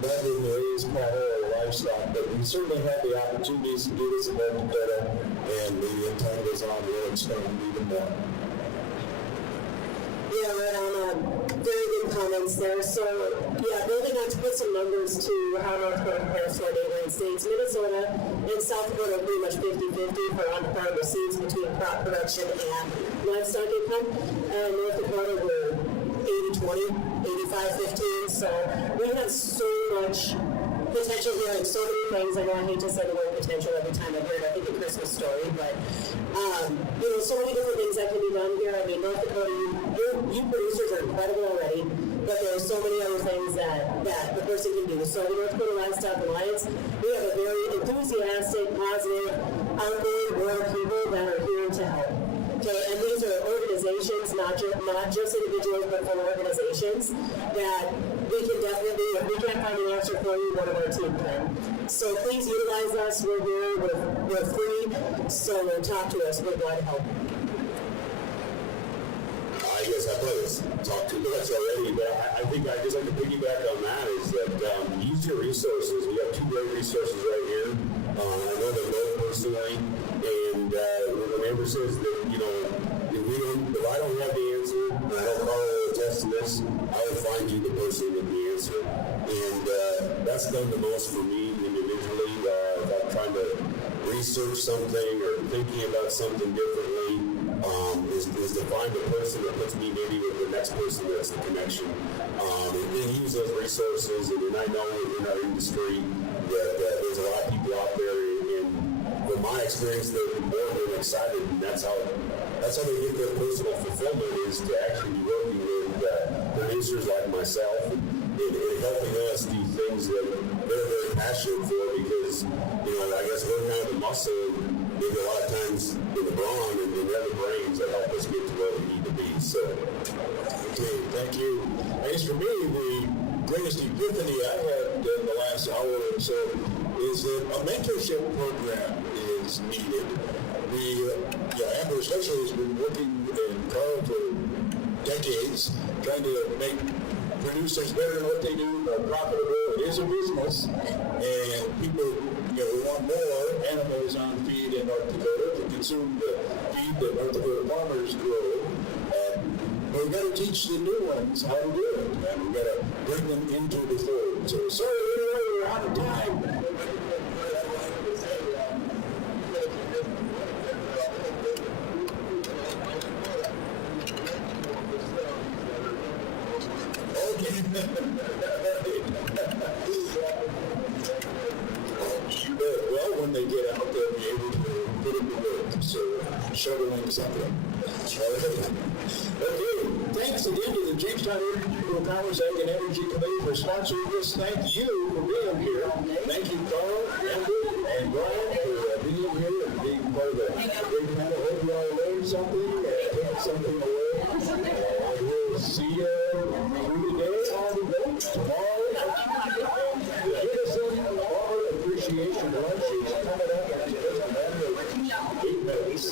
That didn't raise cattle or livestock, but we certainly have the opportunities to do this in North Dakota, and maybe as time goes on, we'll expand even more. Yeah, right on. Very good comments there. So, yeah, building on to put some numbers to how North Dakota compares to our neighboring states. Minnesota and South Dakota are pretty much 50-50 for on-farm receipts between crop production and livestock income. And North Dakota, we're 80-20, 85-15. So we have so much potential here and so many things. I know I hate to say the word potential every time I hear it. I think a Christmas story, but so many different things that can be done here. I mean, North Dakota, you producers are incredible already, but there are so many other things that the person can do. So the North Dakota Livestock Alliance, we have a very enthusiastic, positive, outgoing group of people that are here to help. Okay, and these are organizations, not just individuals, but full organizations that we can definitely, if we can't find an answer for you, one of our team can. So please utilize us. We're here. We're free. So talk to us. We're glad to help. I guess I probably talked too much already, but I think I just like to piggyback on that is that use your resources. We have two great resources right here. I know them both personally, and when Amber says that, if I don't have the answer, and I don't follow the test in this, I will find you the person with the answer. And that's done the most for me individually. If I'm trying to research something or thinking about something differently, is to find the person that puts me maybe with the next person that's the connection. And use those resources. And I know in our industry that there's a lot of people out there, and from my experience, they're more than excited, and that's how they get their personal fulfillment, is to actually be working with producers like myself and helping us do things that they're very passionate for, because I guess we're kind of the muscle, maybe a lot of times in the brawn and the other brains that help us get to where we need to be. So, okay, thank you. I guess for me, the greatest epiphany I had in the last hour or so is that a mentorship program is needed. Amber especially has been working in Carl for decades, trying to make producers better at what they do, more profitable. It is a business, and people, we want more animals on feed in North Dakota to consume the feed that North Dakota farmers grow. But we've got to teach the new ones how to do it, and we've got to bring them into the fold. So, sorry, we're out of time. so shoveling something. Okay, thanks again to the Jamestown Rural Commerce, Ag, and Energy Committee for sponsoring this. Thank you for being here. Thank you, Carl, Amber, and Brian for being here and being part of the great panel. Hope you all learned something, take something away. We'll see you through the day on the boat tomorrow. And get us some farmer appreciation lunch. It's coming up at the end of 8 minutes.